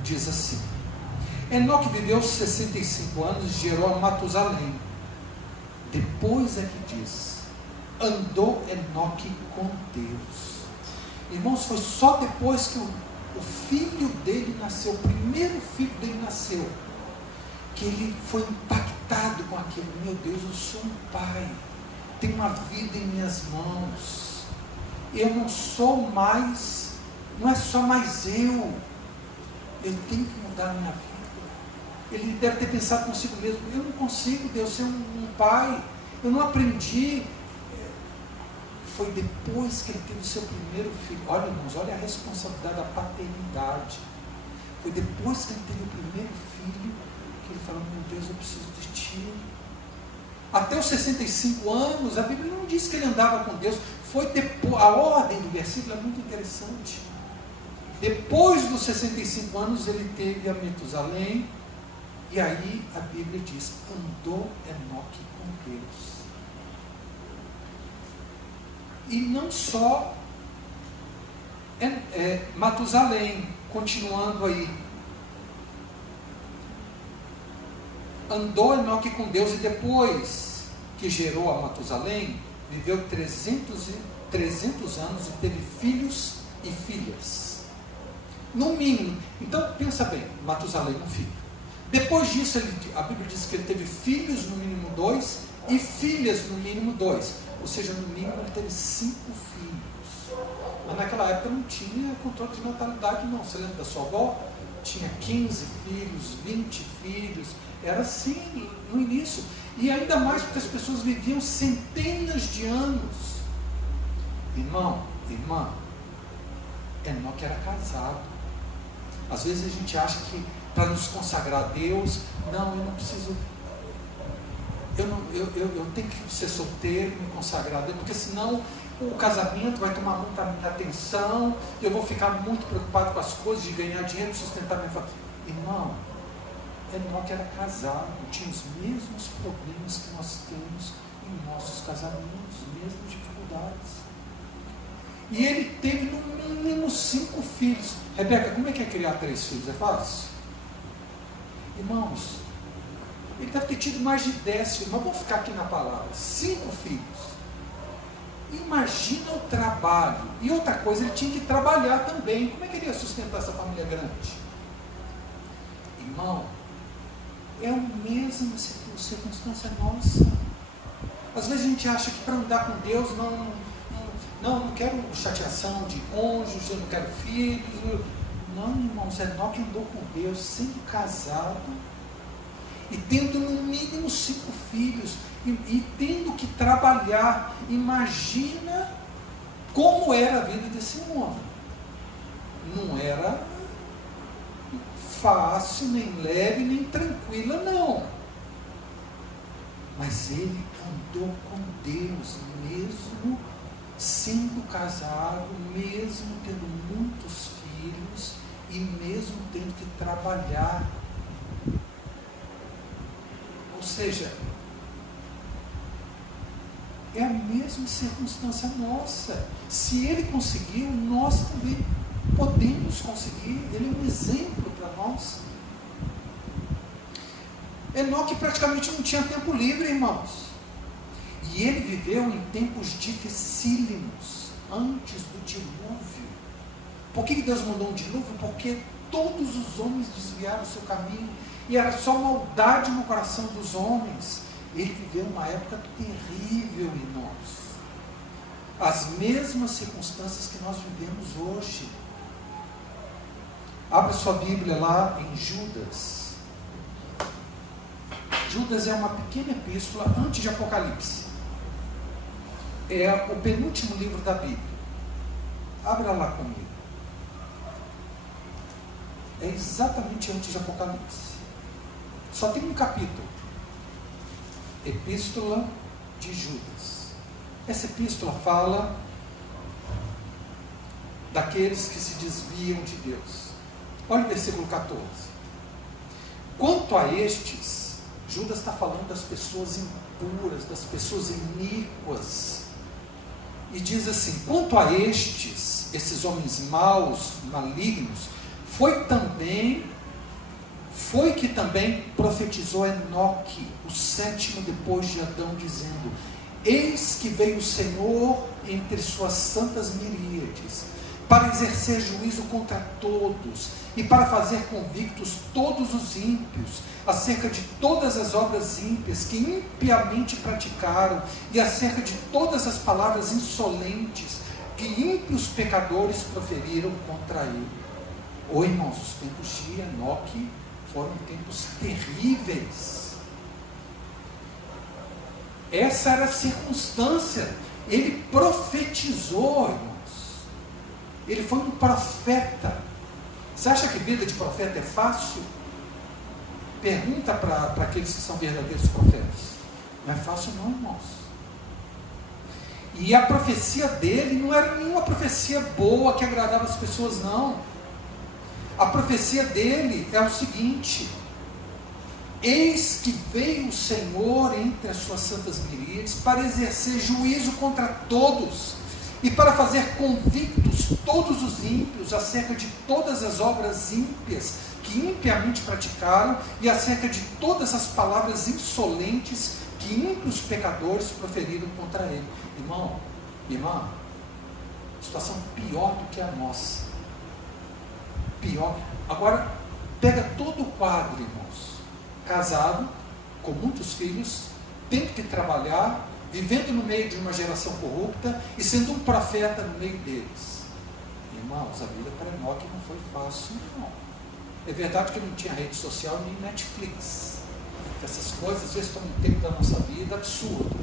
diz assim: Enoque viveu 65 anos e gerou a Matusalém. Depois é que diz, andou Enoque com Deus. Irmãos, foi só depois que o filho dele nasceu, o primeiro filho dele nasceu, que ele foi impactado com aquilo. Meu Deus, eu sou um pai, tenho uma vida em minhas mãos, eu não sou mais, não é só mais eu tenho que mudar a minha vida. Ele deve ter pensado consigo mesmo, eu não consigo, Deus, ser um pai, eu não aprendi. Foi depois que ele teve o seu primeiro filho. Olha, irmãos, olha a responsabilidade da paternidade. Foi depois que ele teve o primeiro filho que ele falou: meu Deus, eu preciso de ti. Até os 65 anos, a Bíblia não diz que ele andava com Deus. Foi depois, a ordem do versículo é muito interessante. Depois dos 65 anos, ele teve a Metusalém. E aí a Bíblia diz: andou Enoque com Deus. E não só Matusalém, continuando aí. Andou Enoque com Deus, e depois que gerou a Matusalém, viveu 300 anos e teve filhos e filhas. No mínimo. Então, pensa bem, Matusalém, um filho. Depois disso, a Bíblia diz que ele teve filhos, no mínimo 2, e filhas, no mínimo 2. Ou seja, no mínimo ele teve 5 filhos. Mas naquela época não tinha controle de natalidade, não. Você lembra da sua avó? Tinha 15 filhos, 20 filhos. Era assim no início. E ainda mais porque as pessoas viviam centenas de anos. Irmão, irmã, Enoque era casado. Às vezes a gente acha que para nos consagrar a Deus, não, eu não preciso, eu tenho que ser solteiro, me consagrar a Deus, porque senão o casamento vai tomar muita minha atenção, eu vou ficar muito preocupado com as coisas, de ganhar dinheiro, sustentar minha família. Irmão, Enoque era casado, tinha os mesmos problemas que nós temos em nossos casamentos, mesmas dificuldades. E ele teve no mínimo 5 filhos. Rebeca, como é que é criar 3 filhos? É fácil? Irmãos, ele deve ter tido mais de 10 filhos, mas vamos ficar aqui na palavra, 5 filhos. Imagina o trabalho. E outra coisa, ele tinha que trabalhar também. Como é que ele ia sustentar essa família grande? Irmão, é a mesma circunstância nossa. Às vezes a gente acha que para andar com Deus, não quero chateação de cônjuge, eu não quero filhos. Não, irmãos, Enoque andou com Deus, sendo casado, e tendo no mínimo 5 filhos, e tendo que trabalhar. Imagina como era a vida desse homem. Não era fácil, nem leve, nem tranquila, não. Mas ele andou com Deus, mesmo sendo casado, mesmo tendo muitos filhos, e mesmo tendo que trabalhar. Ou seja, é a mesma circunstância nossa. Se ele conseguiu, nós também podemos conseguir. Ele é um exemplo para nós. Enoque praticamente não tinha tempo livre, irmãos. E ele viveu em tempos dificílimos, antes do dilúvio. Por que Deus mandou um dilúvio? Porque todos os homens desviaram o seu caminho, e era só maldade no coração dos homens. Ele viveu uma época terrível, irmãos. As mesmas circunstâncias que nós vivemos hoje. Abra sua Bíblia lá em Judas. Judas é uma pequena epístola antes de Apocalipse. É o penúltimo livro da Bíblia. Abra lá comigo. É exatamente antes de Apocalipse. Só tem um capítulo. Epístola de Judas. Essa epístola fala daqueles que se desviam de Deus. Olha o versículo 14. Quanto a estes, Judas está falando das pessoas impuras, das pessoas iníquas. E diz assim: quanto a estes, esses homens maus, malignos, foi que também profetizou Enoque, o 7º depois de Adão, dizendo: eis que veio o Senhor entre suas santas miríades, para exercer juízo contra todos, e para fazer convictos todos os ímpios, acerca de todas as obras ímpias que impiamente praticaram, e acerca de todas as palavras insolentes que ímpios pecadores proferiram contra ele. Ô irmãos, os tempos de Enoque foram tempos terríveis. Essa era a circunstância. Ele profetizou, irmãos. Ele foi um profeta. Você acha que vida de profeta é fácil? Pergunta para aqueles que são verdadeiros profetas. Não é fácil não, irmãos. E a profecia dele não era nenhuma profecia boa que agradava as pessoas, não. A profecia dele é o seguinte: eis que veio o Senhor entre as suas santas miríades para exercer juízo contra todos, e para fazer convictos todos os ímpios acerca de todas as obras ímpias que impiamente praticaram, e acerca de todas as palavras insolentes que ímpios pecadores proferiram contra ele. Irmão, irmã, situação pior do que a nossa. Pior. Agora, pega todo o quadro, irmãos. Casado, com muitos filhos, tendo que trabalhar, vivendo no meio de uma geração corrupta e sendo um profeta no meio deles. Irmãos, a vida para Enoque não foi fácil, não. É verdade que não tinha rede social nem Netflix. Essas coisas às vezes tomam um tempo da nossa vida absurdo.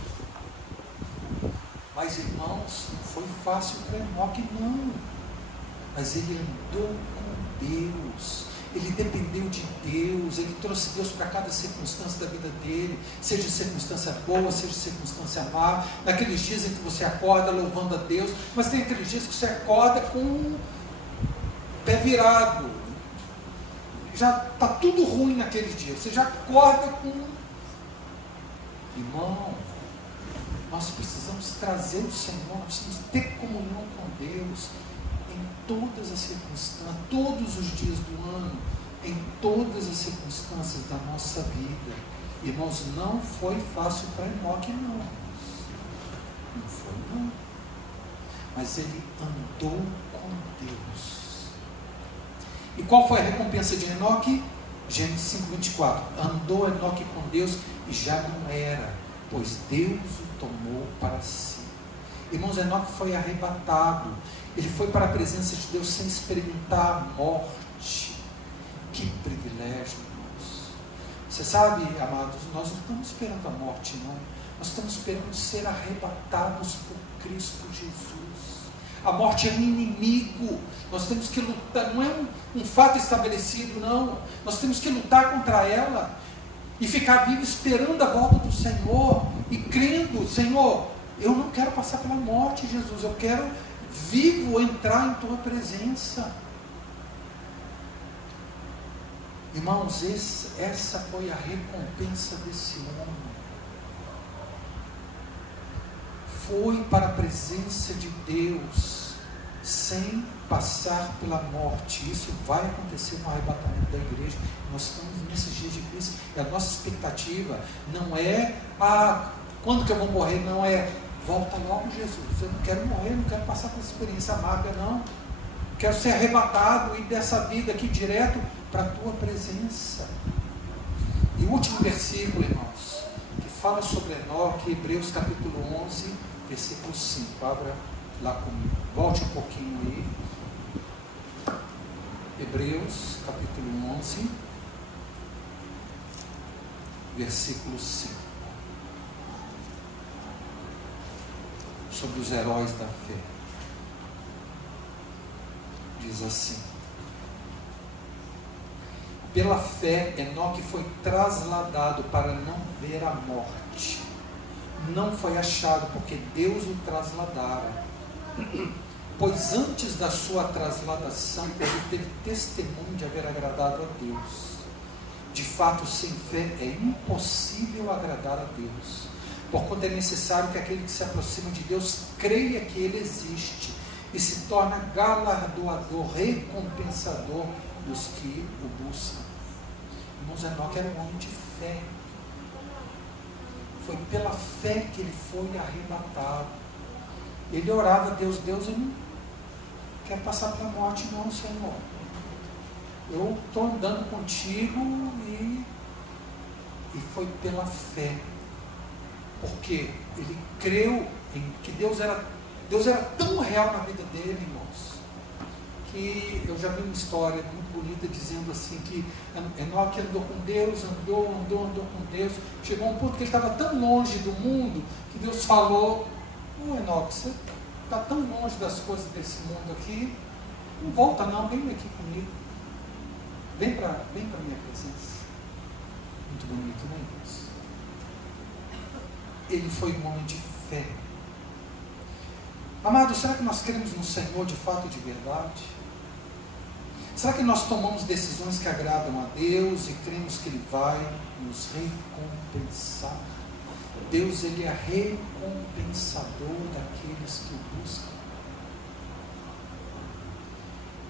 Mas, irmãos, não foi fácil para Enoque, não. Mas ele andou com Deus. Ele dependeu de Deus. Ele trouxe Deus para cada circunstância da vida dele. Seja circunstância boa, seja circunstância má. Naqueles dias em que você acorda louvando a Deus. Mas tem aqueles dias que você acorda com o pé virado. Já está tudo ruim naquele dia. Você já acorda com... Irmão, nós precisamos trazer o Senhor, nós precisamos ter comunhão com Deus em todas as circunstâncias, todos os dias do ano, em todas as circunstâncias da nossa vida. Irmãos, não foi fácil para Enoque, não. Não foi, não. Mas ele andou com Deus. E qual foi a recompensa de Enoque? Gênesis 5:24. Andou Enoque com Deus e já não era, pois Deus o tomou para si. Irmãos, Enoque foi arrebatado. Ele foi para a presença de Deus sem experimentar a morte. Que privilégio, irmãos. Você sabe, amados, nós não estamos esperando a morte, não. Nós estamos esperando ser arrebatados por Cristo Jesus. A morte é um inimigo. Nós temos que lutar, não é um fato estabelecido, não. Nós temos que lutar contra ela e ficar vivo esperando a volta do Senhor e crendo: Senhor, eu não quero passar pela morte, Jesus, eu quero vivo entrar em tua presença. Irmãos, essa foi a recompensa desse homem. Foi para a presença de Deus sem passar pela morte. Isso vai acontecer no arrebatamento da igreja. Nós estamos nesses dias difíceis e a nossa expectativa não é quando que eu vou morrer, não é volta logo, Jesus, eu não quero morrer, não quero passar por essa experiência amarga, não. Quero ser arrebatado e dessa vida aqui direto para a tua presença. E o último versículo, irmãos, que fala sobre Enoque, Hebreus capítulo 11, versículo 5. Abra lá comigo. Volte um pouquinho aí. Hebreus capítulo 11, versículo 5. Sobre os heróis da fé. Diz assim: pela fé, Enoque foi trasladado para não ver a morte. Não foi achado, porque Deus o trasladara. Pois antes da sua trasladação, ele teve testemunho de haver agradado a Deus. De fato, sem fé é impossível agradar a Deus. Porquanto é necessário que aquele que se aproxima de Deus creia que Ele existe e se torna galardoador, recompensador dos que o buscam. Irmãos, Enoque era um homem de fé. Foi pela fé que ele foi arrebatado. Ele orava a Deus: Deus, eu não quero passar pela morte, não, Senhor. Eu estou andando contigo e foi pela fé. Porque ele creu em que Deus era tão real na vida dele, irmãos, que eu já vi uma história muito bonita dizendo assim que Enoque andou com Deus, andou com Deus, chegou a um ponto que ele estava tão longe do mundo que Deus falou: Enoque, você está tão longe das coisas desse mundo aqui, não volta não, vem aqui comigo, vem para a minha presença. Muito bonito, não é, irmãos? Ele foi um homem de fé. Amado, será que nós cremos no Senhor de fato, de verdade? Será que nós tomamos decisões que agradam a Deus e cremos que Ele vai nos recompensar? Deus, Ele é recompensador daqueles que o buscam.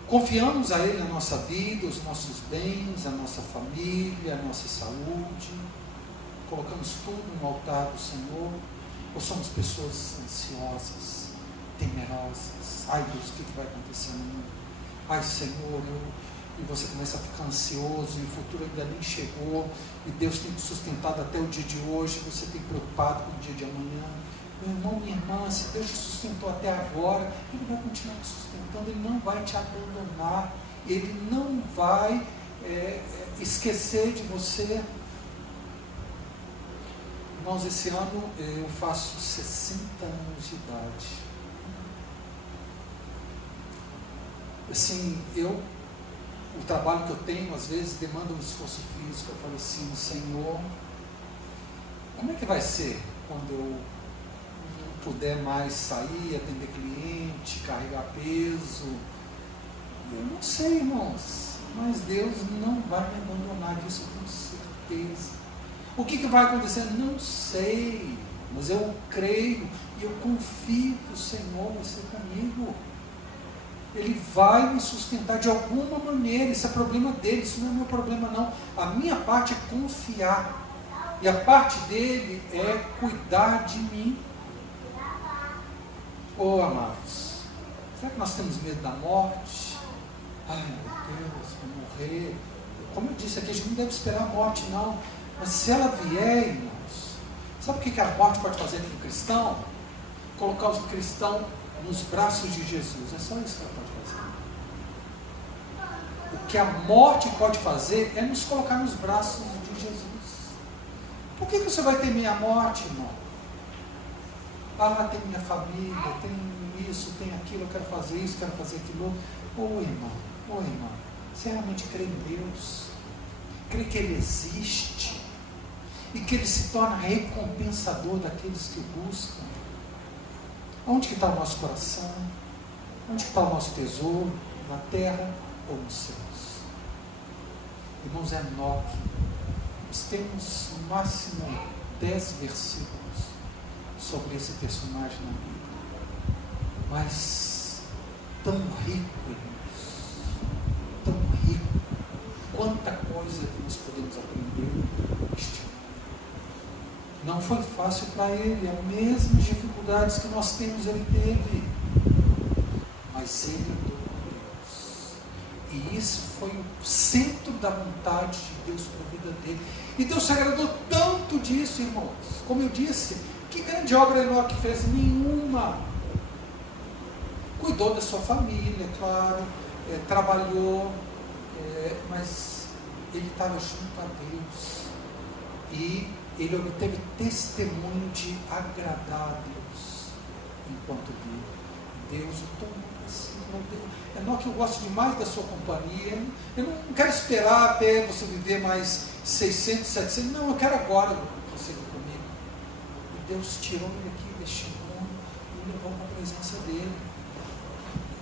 Confiamos a Ele a nossa vida, os nossos bens, a nossa família, a nossa saúde. colocamos tudo no altar do Senhor, ou somos pessoas ansiosas, temerosas? Ai Deus, o que vai acontecer amanhã? Ai Senhor, e você começa a ficar ansioso, e o futuro ainda nem chegou, e Deus tem te sustentado até o dia de hoje, você tem preocupado com o dia de amanhã. Meu irmão, minha irmã, se Deus te sustentou até agora, Ele vai continuar te sustentando, Ele não vai te abandonar, Ele não vai esquecer de você. Irmãos, esse ano eu faço 60 anos de idade. Assim, o trabalho que eu tenho, às vezes, demanda um esforço físico. Eu falo assim, Senhor, como é que vai ser quando eu não puder mais sair, atender cliente, carregar peso? Eu não sei, irmãos, mas Deus não vai me abandonar, disso eu tenho certeza. O que vai acontecer? Não sei, mas eu creio e eu confio que o Senhor vai ser comigo. Ele vai me sustentar de alguma maneira. Isso é problema dele, isso não é meu problema não. A minha parte é confiar, e a parte dele é cuidar de mim. Oh, amados, será que nós temos medo da morte? Ai meu Deus, vou morrer. Como eu disse aqui, a gente não deve esperar a morte não, mas se ela vier, irmãos, sabe o que a morte pode fazer com o cristão? Colocar o cristão nos braços de Jesus. É só isso que ela pode fazer. O que a morte pode fazer é nos colocar nos braços de Jesus. Por que você vai temer a morte, irmão? Ah, tem minha família, tem isso, tem aquilo, eu quero fazer isso, quero fazer aquilo. Ô irmão, você realmente crê em Deus? Crê que Ele existe? E que Ele se torna recompensador daqueles que o buscam? Onde que está o nosso coração? Onde que está o nosso tesouro? Na terra ou nos céus? Irmãos, é Enoque. Nós temos no máximo 10 versículos sobre esse personagem na Bíblia. Mas tão rico, irmãos. Tão rico. Quanta coisa que nós podemos aprender neste ano. Não foi fácil para ele, as mesmas dificuldades que nós temos ele teve, mas ele andou com Deus, e isso foi o centro da vontade de Deus para a vida dele, e Deus se agradou tanto disso, irmãos. Como eu disse, que grande obra Enoque fez? Nenhuma. Cuidou da sua família, claro, trabalhou, mas ele estava junto a Deus, e ele obteve testemunho de agradar a Deus enquanto vive. Deus o tomou assim, meu Deus. Enoque, eu gosto demais da sua companhia. Eu não quero esperar até você viver mais 600, 700. Não, eu quero agora você vir comigo. E Deus tirou ele aqui deste mundo e levou para a presença dele.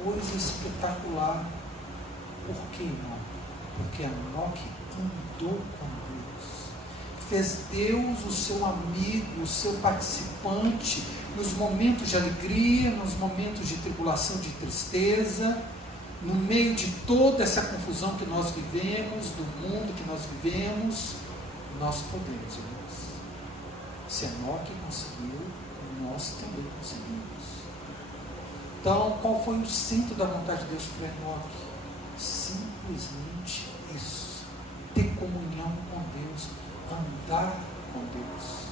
Coisa espetacular. Por quê, irmão? Porque Enoque andou com Deus. Fez Deus o seu amigo, o seu participante, nos momentos de alegria, nos momentos de tribulação, de tristeza, no meio de toda essa confusão que nós vivemos, do mundo que nós vivemos, nós podemos, irmãos. Se Enoque conseguiu, nós também conseguimos. Então, qual foi o centro da vontade de Deus para Enoque? Simplesmente isso, ter comunhão com Deus, andar com Deus.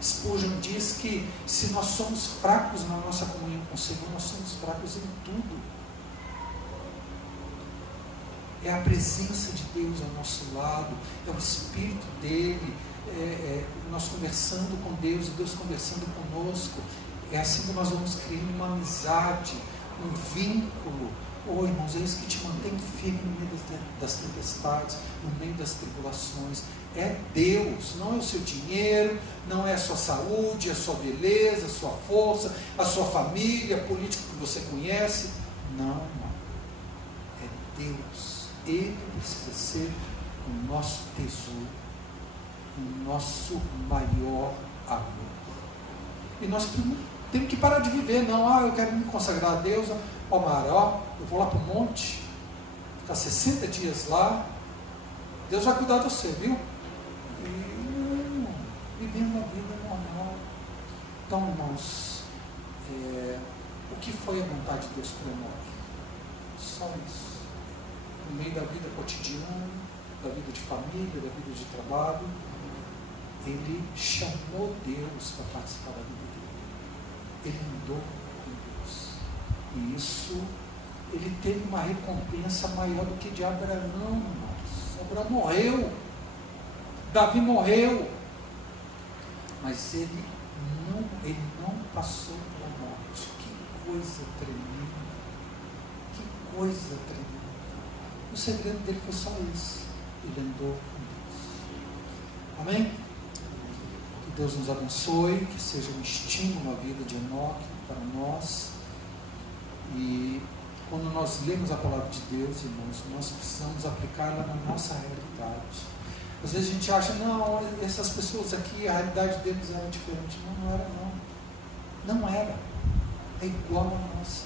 Spurgeon diz que se nós somos fracos na nossa comunhão com o Senhor, nós somos fracos em tudo. É a presença de Deus ao nosso lado, é o Espírito dele, nós conversando com Deus e Deus conversando conosco. É assim que nós vamos criando uma amizade, um vínculo. Oh, irmãos, é isso que te mantém firme no meio das tempestades, no meio das tribulações. É Deus, não é o seu dinheiro, não é a sua saúde, a sua beleza, a sua força, a sua família, a política que você conhece. Não, irmão. É Deus. Ele precisa ser o nosso tesouro, o nosso maior amor. E nós temos que parar de viver, não, eu quero me consagrar a Deus, Mara, eu vou lá para o monte, ficar 60 dias lá, Deus vai cuidar de você, viu? vida normal. Então, irmãos, o que foi a vontade de Deus para Enoque? Só isso. No meio da vida cotidiana, da vida de família, da vida de trabalho, ele chamou Deus para participar da vida dele. Ele andou com Deus. E isso, ele teve uma recompensa maior do que de Abraão, irmãos. Abraão morreu, Davi morreu, mas ele não passou pela morte. Que coisa tremenda, que coisa tremenda. O segredo dele foi só esse: ele andou com Deus. Amém? Que Deus nos abençoe, que seja um estímulo à vida de Enoque para nós. E quando nós lemos a palavra de Deus, irmãos, nós precisamos aplicá-la na nossa realidade. Às vezes a gente acha, não, essas pessoas aqui, a realidade deles era diferente. Não era não. Não era. É igual a nossa.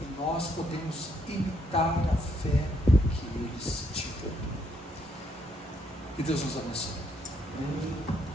E nós podemos imitar a fé que eles tiveram. Que Deus nos abençoe. Amém.